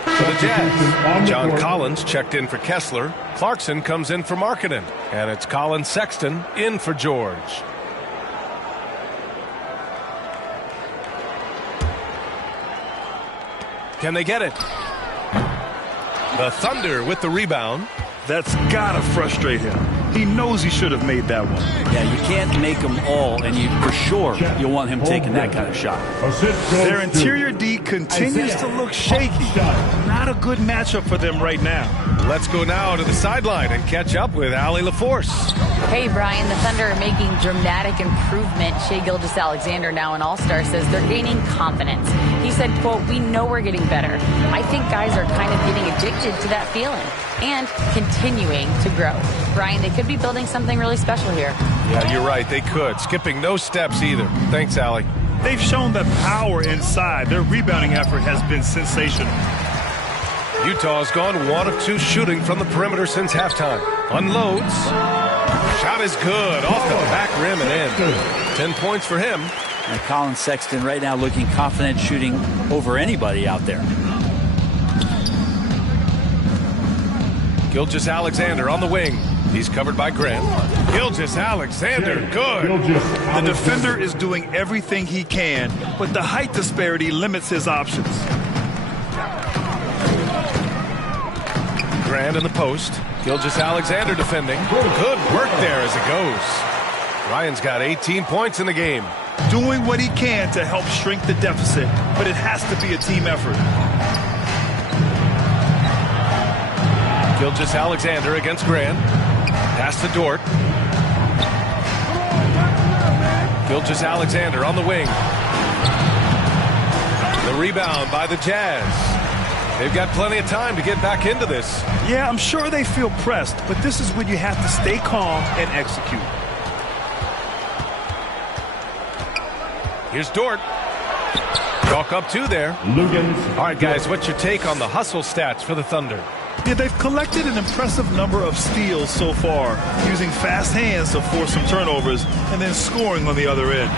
For the Jazz, John Collins checked in for Kessler. Clarkson comes in for Markkanen. And it's Colin Sexton in for George. Can they get it? The Thunder with the rebound. That's gotta frustrate him. He knows he should have made that one. Yeah, you can't make them all, and for sure you'll want him taking that kind of shot. Their interior D continues to look shaky. Not a good matchup for them right now. Let's go now to the sideline and catch up with Allie LaForce. Hey, Brian, the Thunder are making dramatic improvement. Shai Gilgeous-Alexander, now an all-star, says they're gaining confidence. He said, quote, "We know we're getting better. I think guys are kind of getting addicted to that feeling and continuing to grow." Brian, they could be building something really special here. Yeah, you're right. They could. Skipping no steps either. Thanks, Allie. They've shown the power inside. Their rebounding effort has been sensational. Utah's gone 1 of 2 shooting from the perimeter since halftime. Unloads. Shot is good. Off the back rim and in. 10 points for him. And Colin Sexton right now looking confident shooting over anybody out there. Gilgeous-Alexander on the wing. He's covered by Grant. Gilgeous-Alexander, good. The defender is doing everything he can, but the height disparity limits his options. Grant in the post. Gilgeous-Alexander defending. Good work there as it goes. Ryan's got 18 points in the game. Doing what he can to help shrink the deficit, but it has to be a team effort. Gilgeous-Alexander against Grant. Pass to Dort. Gilgeous-Alexander on the wing. The rebound by the Jazz. They've got plenty of time to get back into this. Yeah, I'm sure they feel pressed, but this is when you have to stay calm and execute. Here's Dort. Chalk up 2 there. All right, guys, what's your take on the hustle stats for the Thunder? Yeah, they've collected an impressive number of steals so far, using fast hands to force some turnovers and then scoring on the other end.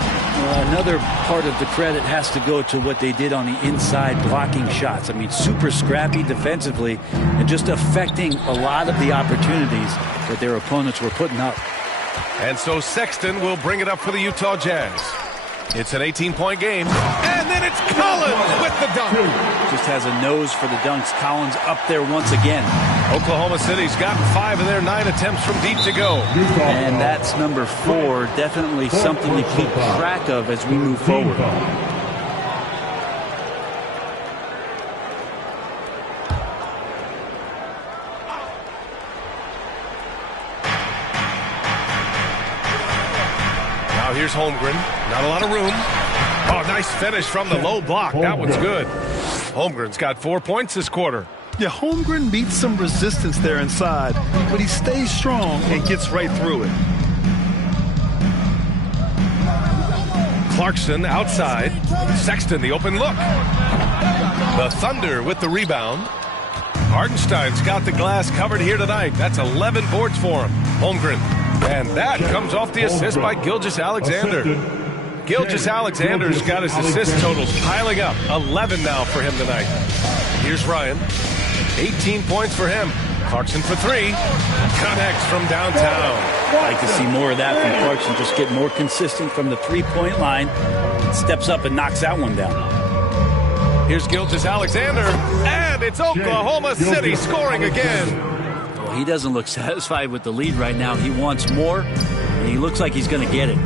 Another part of the credit has to go to what they did on the inside blocking shots. I mean, super scrappy defensively and just affecting a lot of the opportunities that their opponents were putting up. And so Sexton will bring it up for the Utah Jazz. It's an 18-point game. And then it's Collins with the dunk. Just has a nose for the dunks. Collins up there once again. Oklahoma City's gotten 5 of their 9 attempts from deep to go. And that's number 4. Definitely something to keep track of as we move forward. Now here's Holmgren. Not a lot of room. Oh, nice finish from the low block. That one's good. Holmgren's got 4 points this quarter. Yeah, Holmgren meets some resistance there inside, but he stays strong and gets right through it. Clarkson outside. Sexton, the open look. The Thunder with the rebound. Hartenstein's got the glass covered here tonight. That's 11 boards for him. Holmgren. And that comes off the assist by Gilgeous-Alexander. Gilgeous-Alexander's got his assist totals piling up. 11 now for him tonight. Here's Ryan. 18 points for him. Clarkson for 3. Connects from downtown. I'd like to see more of that from Clarkson. Just get more consistent from the three-point line. Steps up and knocks that one down. Here's Gilgeous-Alexander. And it's Oklahoma City scoring again. Well, he doesn't look satisfied with the lead right now. He wants more, and he looks like he's going to get it.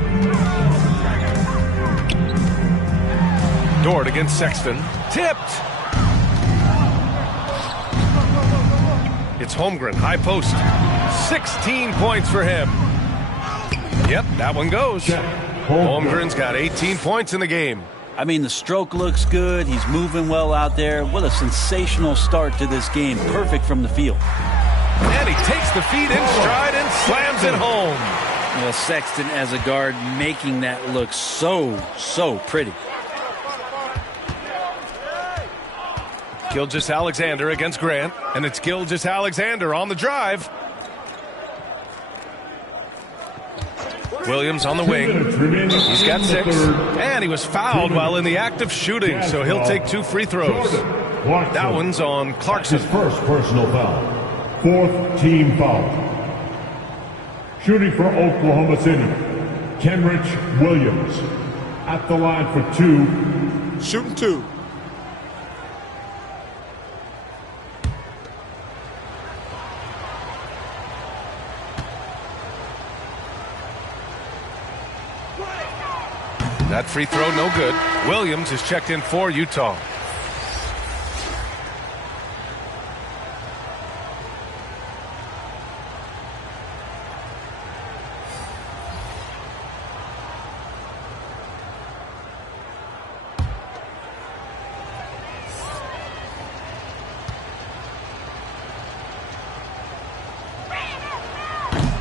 Dort against Sexton. Tipped. It's Holmgren, high post. 16 points for him. Yep, that one goes. Holmgren's got 18 points in the game. I mean, the stroke looks good. He's moving well out there. What a sensational start to this game. Perfect from the field. And he takes the feet in stride and slams it home. Well, Sexton as a guard making that look so pretty. Gilgeous-Alexander against Grant, and it's Gilgeous-Alexander on the drive. Williams on the wing. He's got 6, and he was fouled while in the act of shooting, so he'll take 2 free throws. That one's on Clarkson. His first personal foul. 4th team foul. Shooting for Oklahoma City, Kenrich Williams. At the line for 2. Shooting 2. That free throw no good. Williams is checked in for Utah.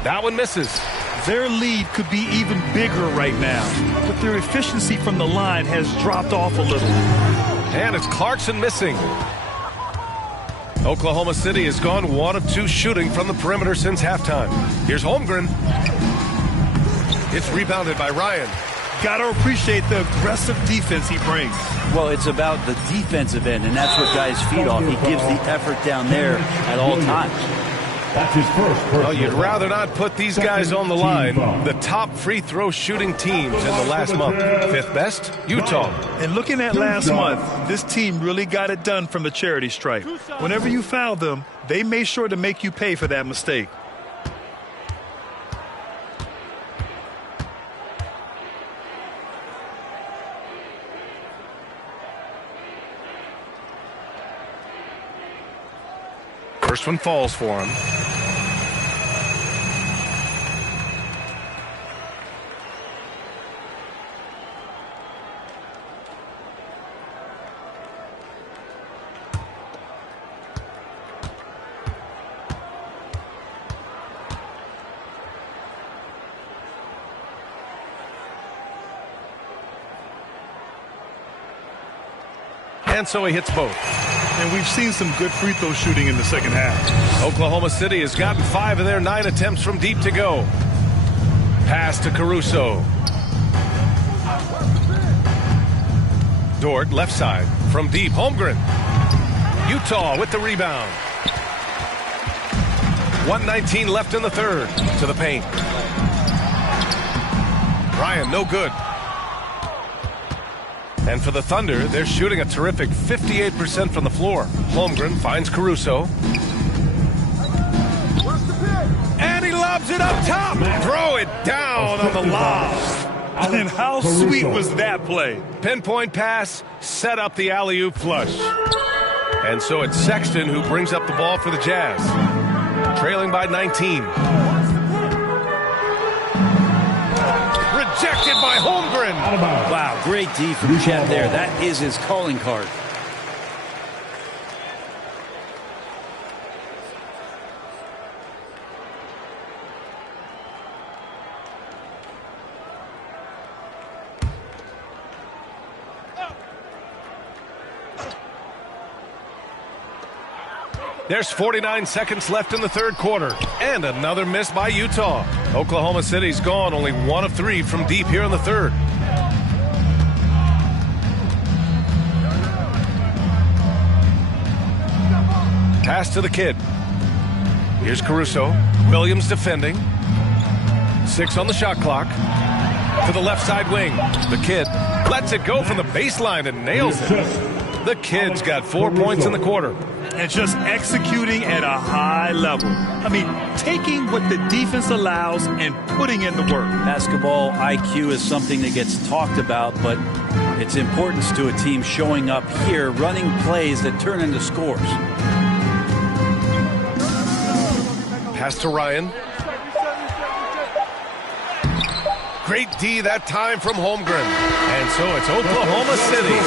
That one misses. Their lead could be even bigger right now, but their efficiency from the line has dropped off a little. And it's Clarkson missing. Oklahoma City has gone 1 of 2 shooting from the perimeter since halftime. Here's Holmgren. It's rebounded by Ryan. Got to appreciate the aggressive defense he brings. Well, it's about the defensive end, and that's what guys feed off. He gives the effort down there at all times. That's his first personal. Well, you'd rather not put these guys on the line. The top free throw shooting teams in the last month. 5th best, Utah. And looking at last month, this team really got it done from the charity stripe. Whenever you foul them, they made sure to make you pay for that mistake. First one falls for him. And so he hits both. And we've seen some good free throw shooting in the second half. Oklahoma City has gotten 5 of their 9 attempts from deep to go. Pass to Caruso. Dort, left side, from deep. Holmgren. Utah with the rebound. 1:19 left in the third. To the paint. Ryan, no good. And for the Thunder, they're shooting a terrific 58% from the floor. Holmgren finds Caruso. And he lobs it up top. Throw it down on the lob. And how sweet was that play? Pinpoint pass, set up the alley-oop flush. And so it's Sexton who brings up the ball for the Jazz. Trailing by 19. Rejected by Holmgren. Wow, great D from Chet there. That is his calling card. There's 49 seconds left in the third quarter. And another miss by Utah. Oklahoma City's gone only 1 of 3 from deep here in the third. Pass to the kid. Here's Caruso. Williams defending. 6 on the shot clock. To the left side wing. The kid lets it go from the baseline and nails it. The kid's got 4 points in the quarter. And just executing at a high level. I mean, taking what the defense allows and putting in the work. Basketball IQ is something that gets talked about, but its importance to a team showing up here, running plays that turn into scores. Pass to Ryan. Great D that time from Holmgren. And so it's Oklahoma City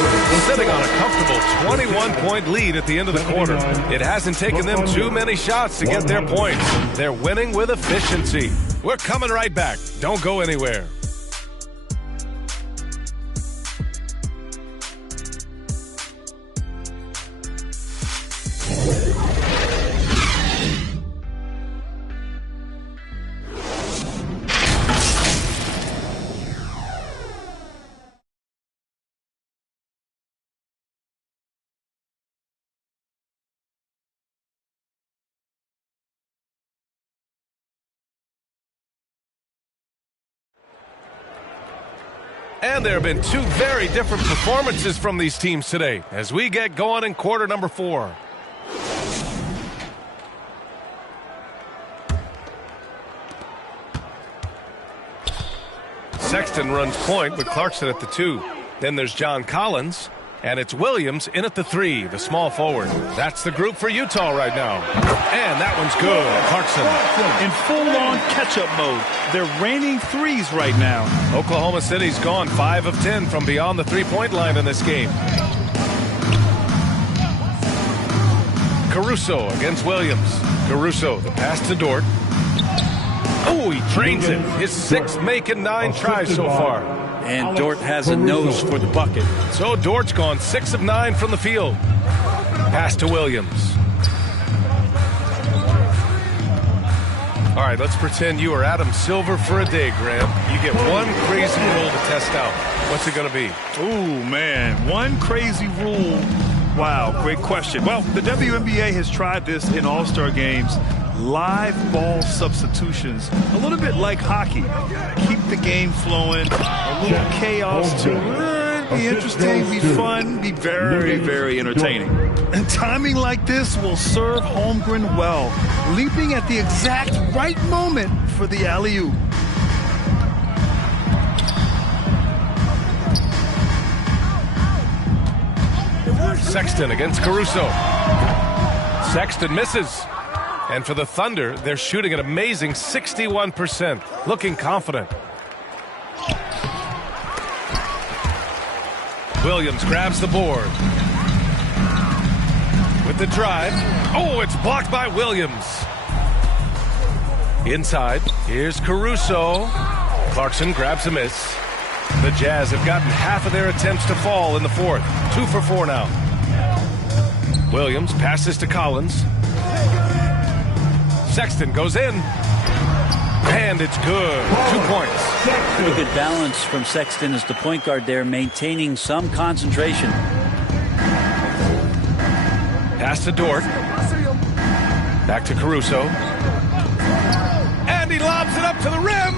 sitting on a comfortable 21-point lead at the end of the quarter. It hasn't taken them too many shots to get their points. They're winning with efficiency. We're coming right back. Don't go anywhere. And there have been 2 very different performances from these teams today as we get going in quarter number 4. Sexton runs point with Clarkson at the 2. Then there's John Collins, and it's Williams in at the 3, the small forward. That's the group for Utah right now. And that one's good. Clarkson. In full-on catch-up mode. They're raining threes right now. Oklahoma City's gone 5 of 10 from beyond the three-point line in this game. Caruso against Williams. Caruso, the pass to Dort. Oh, he drains it. His 6th make in 9 tries so far. And Dort has a nose for the bucket. So Dort's gone 6 of 9 from the field. Pass to Williams. All right, let's pretend you are Adam Silver for a day, Graham. You get one crazy rule to test out. What's it going to be? Oh, man. One crazy rule. Wow, great question. Well, the WNBA has tried this in All-Star games. Live ball substitutions, a little bit like hockey. Keep the game flowing, a little chaos to it. Be interesting, be fun, be very, very entertaining. And timing like this will serve Holmgren well, leaping at the exact right moment for the alley-oop. Sexton against Caruso. Sexton misses. And for the Thunder, they're shooting an amazing 61%, looking confident. Williams grabs the board. With the drive. Oh, it's blocked by Williams. Inside, here's Caruso. Clarkson grabs a miss. The Jazz have gotten half of their attempts to fall in the 4th. 2 for 4 now. Williams passes to Collins. Sexton goes in. And it's good. 2 points. A good balance from Sexton as the point guard there, maintaining some concentration. Pass to Dort. Back to Caruso. And he lobs it up to the rim.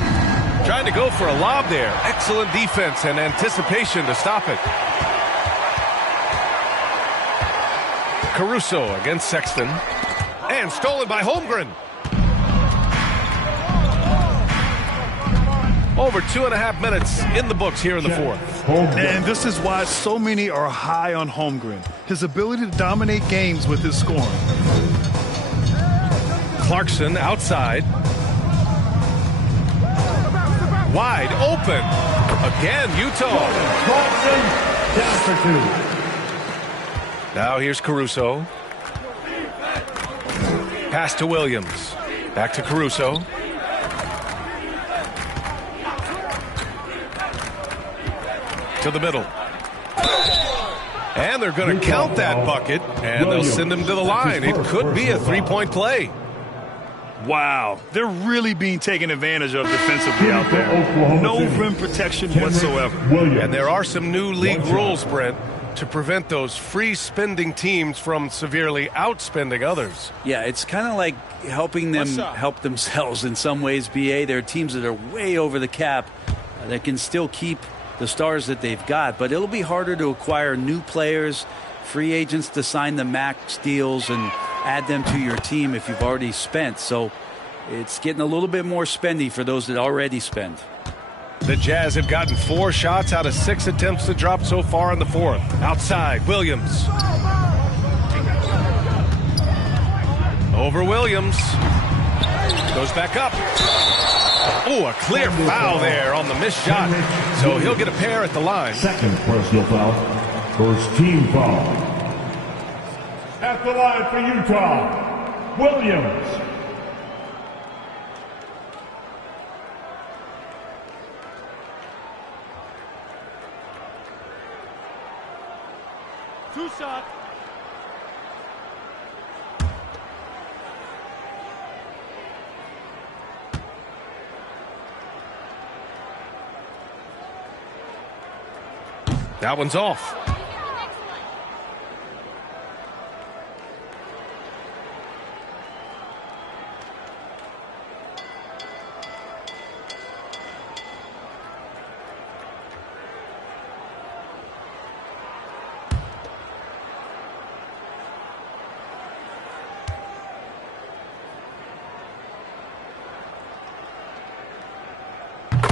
Trying to go for a lob there. Excellent defense and anticipation to stop it. Caruso against Sexton. And stolen by Holmgren. Over 2.5 minutes in the books here in the 4th. And this is why so many are high on Holmgren. His ability to dominate games with his scoring. Clarkson outside. Wide open. Again, Utah. Clarkson down for 2. Now here's Caruso. Pass to Williams. Back to Caruso. To the middle. And they're going to count that bucket, and they'll send him to the line. It could be a 3-point play. Wow, they're really being taken advantage of defensively out there. No rim protection whatsoever. And there are some new league rules, Brent, to prevent those free-spending teams from severely outspending others. Yeah, it's kind of like helping them help themselves in some ways, BA. There are teams that are way over the cap that can still keep the stars that they've got, but it'll be harder to acquire new players, free agents to sign the max deals and add them to your team if you've already spent. So it's getting a little bit more spendy for those that already spend. The Jazz have gotten 4 shots out of 6 attempts to drop so far in the 4th. Outside, Williams. Over Williams. Goes back up. Oh, a clear foul there on the missed shot. So he'll get a pair at the line. Second personal foul. First team foul. At the line for Utah, Williams. Two shot. That one's off.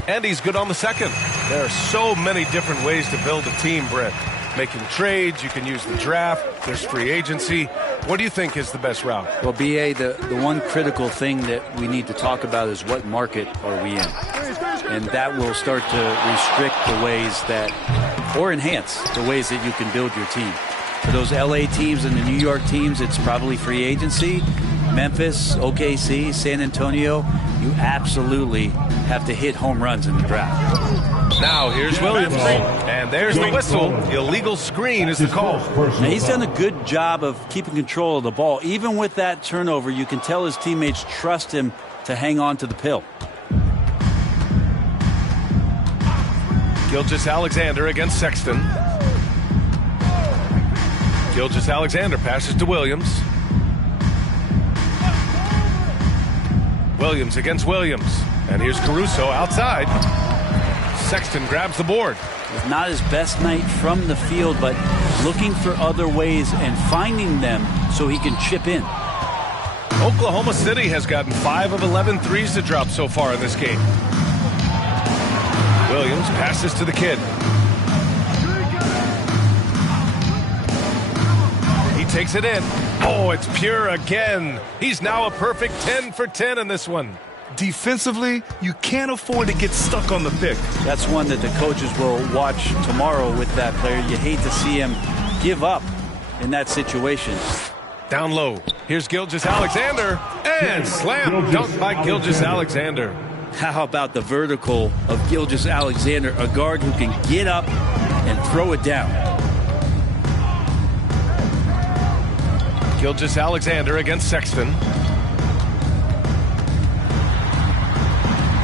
And he's good on the second. There are so many different ways to build a team, Brent. Making trades, you can use the draft, there's free agency. What do you think is the best route? Well, B.A., the one critical thing that we need to talk about is what market are we in? And that will start to restrict the ways that, or enhance the ways that you can build your team. For those L.A. teams and the New York teams, it's probably free agency. Memphis, OKC, San Antonio, you absolutely have to hit home runs in the draft. Now here's Williams, and there's the whistle. Illegal screen is the call. Now, he's done a good job of keeping control of the ball. Even with that turnover, you can tell his teammates trust him to hang on to the pill. Gilgeous-Alexander against Sexton. Gilgeous-Alexander passes to Williams. Williams against Williams. And here's Caruso outside. Sexton grabs the board. Not his best night from the field, but looking for other ways and finding them so he can chip in. Oklahoma City has gotten 5 of 11 threes to drop so far in this game. Williams passes to the kid. He takes it in. Oh, it's Pure again. He's now a perfect 10 for 10 in this one. Defensively, you can't afford to get stuck on the pick. That's one that the coaches will watch tomorrow with that player. You hate to see him give up in that situation. Down low. Here's Gilgeous-Alexander. And slam dunk by Gilgeous-Alexander. How about the vertical of Gilgeous-Alexander, a guard who can get up and throw it down. Gilgeous-Alexander against Sexton.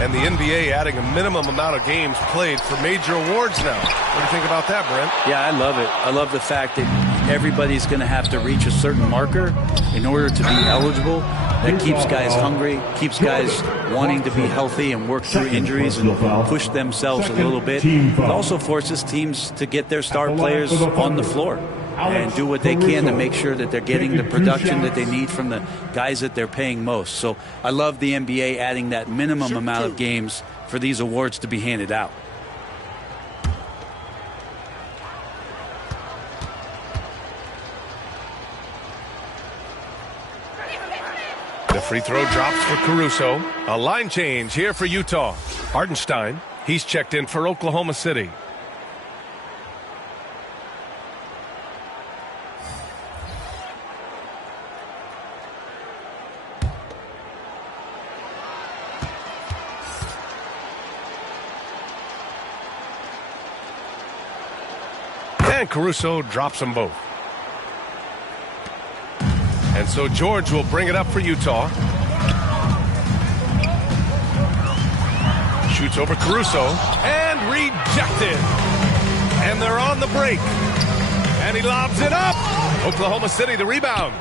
And the NBA adding a minimum amount of games played for major awards now. What do you think about that, Brent? Yeah, I love it. I love the fact that everybody's going to have to reach a certain marker in order to be eligible. That keeps guys hungry, keeps guys wanting to be healthy and work through injuries and push themselves a little bit. It also forces teams to get their star players on the floor and do what they can to make sure that they're getting the production that they need from the guys that they're paying most. So I love the NBA adding that minimum amount of games for these awards to be handed out. The free throw drops for Caruso. A line change here for Utah. Hartenstein, he's checked in for Oklahoma City. And Caruso drops them both. And so George will bring it up for Utah. Shoots over Caruso and rejected. And they're on the break. And he lobs it up. Oklahoma City the rebound.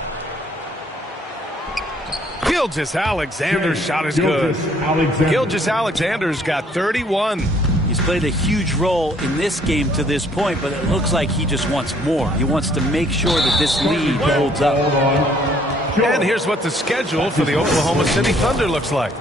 Gilgeous-Alexander's shot is good. Gilgeous-Alexander's got 31. He's played a huge role in this game to this point, but it looks like he just wants more. He wants to make sure that this lead holds up. And here's what the schedule for the Oklahoma City Thunder looks like.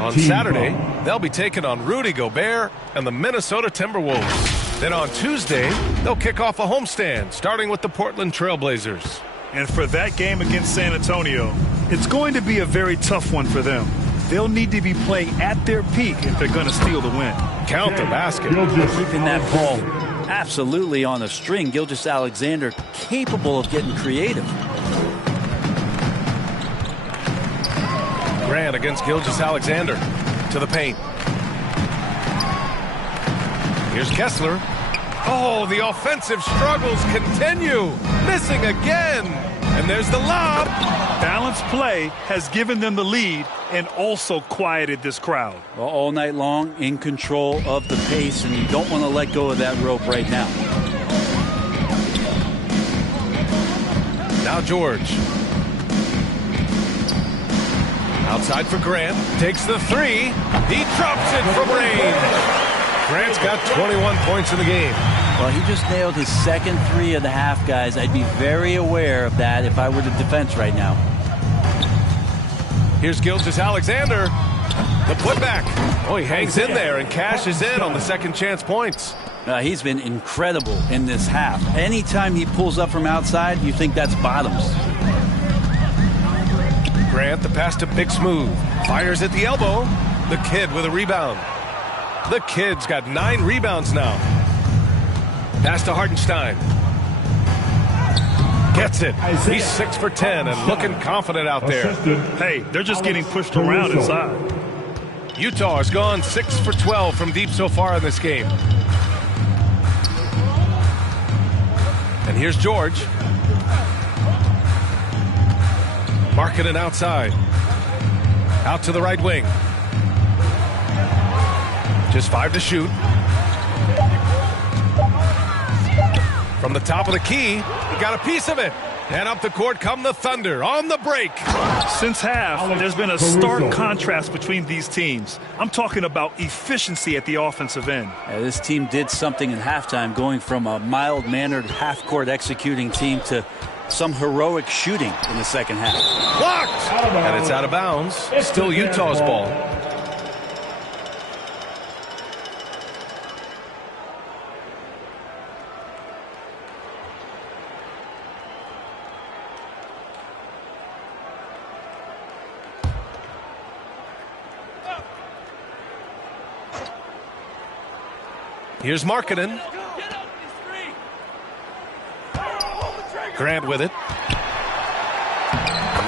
On Saturday, they'll be taking on Rudy Gobert and the Minnesota Timberwolves. Then on Tuesday, they'll kick off a homestand, starting with the Portland Trailblazers. And for that game against San Antonio, it's going to be a very tough one for them. They'll need to be playing at their peak if they're going to steal the win. Count the basket. Keeping that ball absolutely on a string. Gilgeous-Alexander capable of getting creative. Grant against Gilgeous-Alexander to the paint. Here's Kessler. Oh, the offensive struggles continue. Missing again. And there's the lob. Balanced play has given them the lead and also quieted this crowd. Well, all night long, in control of the pace, and you don't want to let go of that rope right now. Now George. Outside for Grant. Takes the three. He drops it from range. Grant's got 21 points in the game. Well, he just nailed his second three of the half, guys. I'd be very aware of that if I were the defense right now. Here's Gilgeous-Alexander. The putback. Oh, he hangs in there and cashes in on the second chance points. He's been incredible in this half. Anytime he pulls up from outside, you think that's bottoms. Grant, the pass to Big Smooth. Fires at the elbow. The Kid with a rebound. The Kid's got 9 rebounds now. Pass to Hartenstein. Gets it. He's 6 for 10 and looking confident out there. Hey, they're just getting pushed around inside. Utah has gone 6 for 12 from deep so far in this game. And here's George. Markkanen outside. Out to the right wing. Just 5 to shoot. From the top of the key, he got a piece of it. And up the court come the Thunder on the break. Since half, there's been a stark contrast between these teams. I'm talking about efficiency at the offensive end. This team did something in halftime, going from a mild-mannered half-court executing team to some heroic shooting in the second half. Blocked! And it's out of bounds. Still Utah's ball. Here's Markkanen. Grant with it.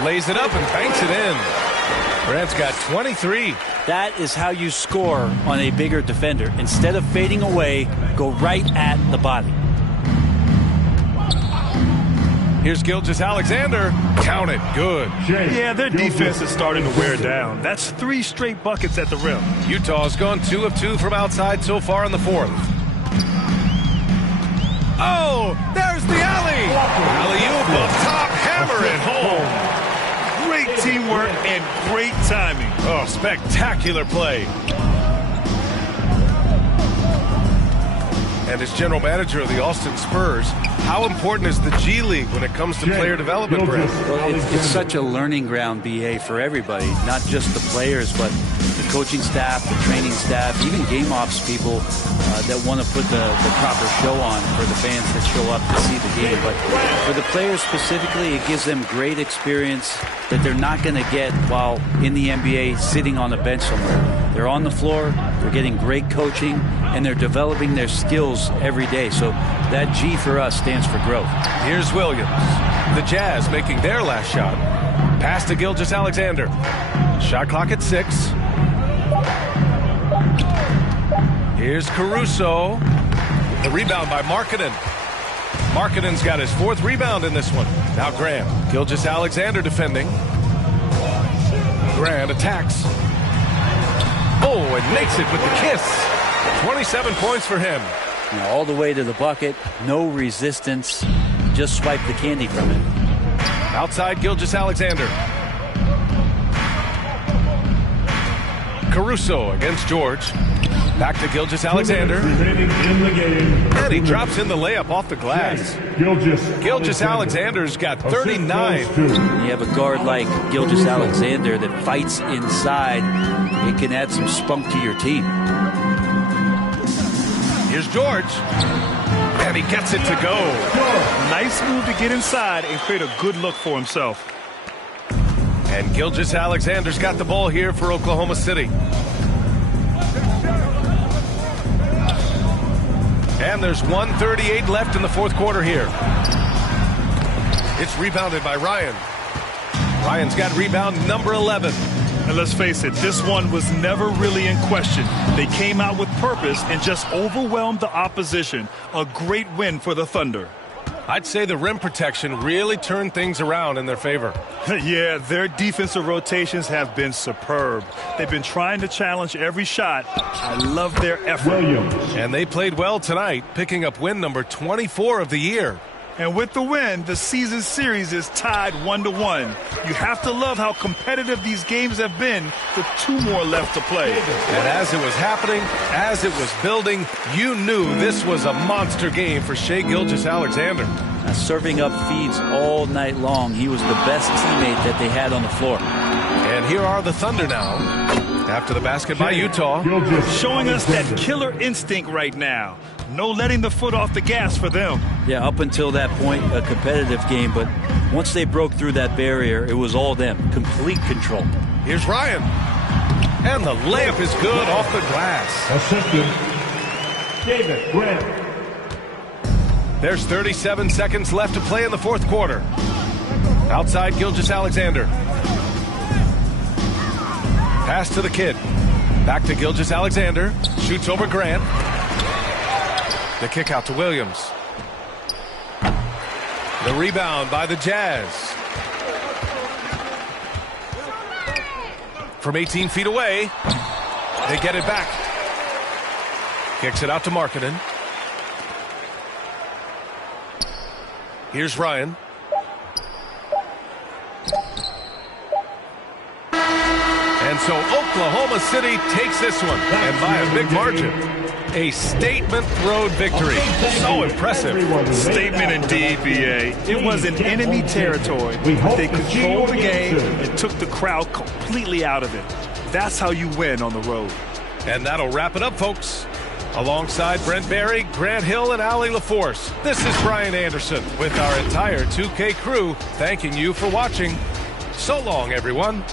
Lays it up and banks it in. Grant's got 23. That is how you score on a bigger defender. Instead of fading away, go right at the body. Here's Gilgeous-Alexander. Count it. Good. Yeah, their defense is starting to wear down. That's 3 straight buckets at the rim. Utah's gone 2 of 2 from outside so far in the fourth. Oh, there's the alley. Alley-oop up top. Hammer it home. Great teamwork and great timing. Oh, spectacular play. And as general manager of the Austin Spurs, how important is the G League when it comes to player development, Brent? Well, it's such a learning ground, BA, for everybody, not just the players, but the coaching staff, the training staff, even game ops people that want to put the proper show on for the fans that show up to see the game. But for the players specifically, it gives them great experience that they're not going to get while in the NBA sitting on a bench somewhere. They're on the floor, they're getting great coaching, and they're developing their skills every day. So that G for us stands for growth. Here's Williams. The Jazz making their last shot. Pass to Gilgeous-Alexander. Shot clock at 6. Here's Caruso. The rebound by Markkanen. Markkanen's got his 4th rebound in this one. Now Grant. Gilgeous-Alexander defending. Grant attacks. Oh, and makes it with the kiss. 27 points for him. All the way to the bucket. No resistance. Just swipe the candy from it. Outside Gilgeous-Alexander. Caruso against George. Back to Gilgeous-Alexander. And he drops in the layup off the glass. Gilgeous-Alexander's got 39. You have a guard like Gilgeous-Alexander that fights inside. It can add some spunk to your team. Here's George. And he gets it to go. Nice move to get inside and create a good look for himself. And Gilgeous-Alexander's got the ball here for Oklahoma City. And there's 1:38 left in the fourth quarter here. It's rebounded by Ryan. Ryan's got rebound number 11. And let's face it, this one was never really in question. They came out with purpose and just overwhelmed the opposition. A great win for the Thunder. I'd say the rim protection really turned things around in their favor. Yeah, their defensive rotations have been superb. They've been trying to challenge every shot. I love their effort. And they played well tonight, picking up win number 24 of the year. And with the win, the season series is tied 1-1. You have to love how competitive these games have been with 2 more left to play. And as it was happening, as it was building, you knew this was a monster game for Shai Gilgeous-Alexander. Serving up feeds all night long. He was the best teammate that they had on the floor. And here are the Thunder now. After the basket by Utah. Showing us that killer instinct right now. No letting the foot off the gas for them. Yeah, up until that point, a competitive game, but once they broke through that barrier, it was all them. Complete control. Here's Ryan. And the layup is good off the glass. Assistant, David Grant. There's 37 seconds left to play in the fourth quarter. Outside Gilgeous-Alexander. Pass to the kid. Back to Gilgeous-Alexander. Shoots over Grant. The kick out to Williams. The rebound by the Jazz. From 18 feet away, they get it back. Kicks it out to Markkanen. Here's Ryan. And so Oklahoma City takes this one, and by a big margin. A statement road victory. So impressive. Statement indeed, B.A. It was in enemy territory, but they controlled the game and took the crowd completely out of it. That's how you win on the road. And that'll wrap it up, folks. Alongside Brent Barry, Grant Hill, and Allie LaForce, this is Brian Anderson with our entire 2K crew thanking you for watching. So long, everyone.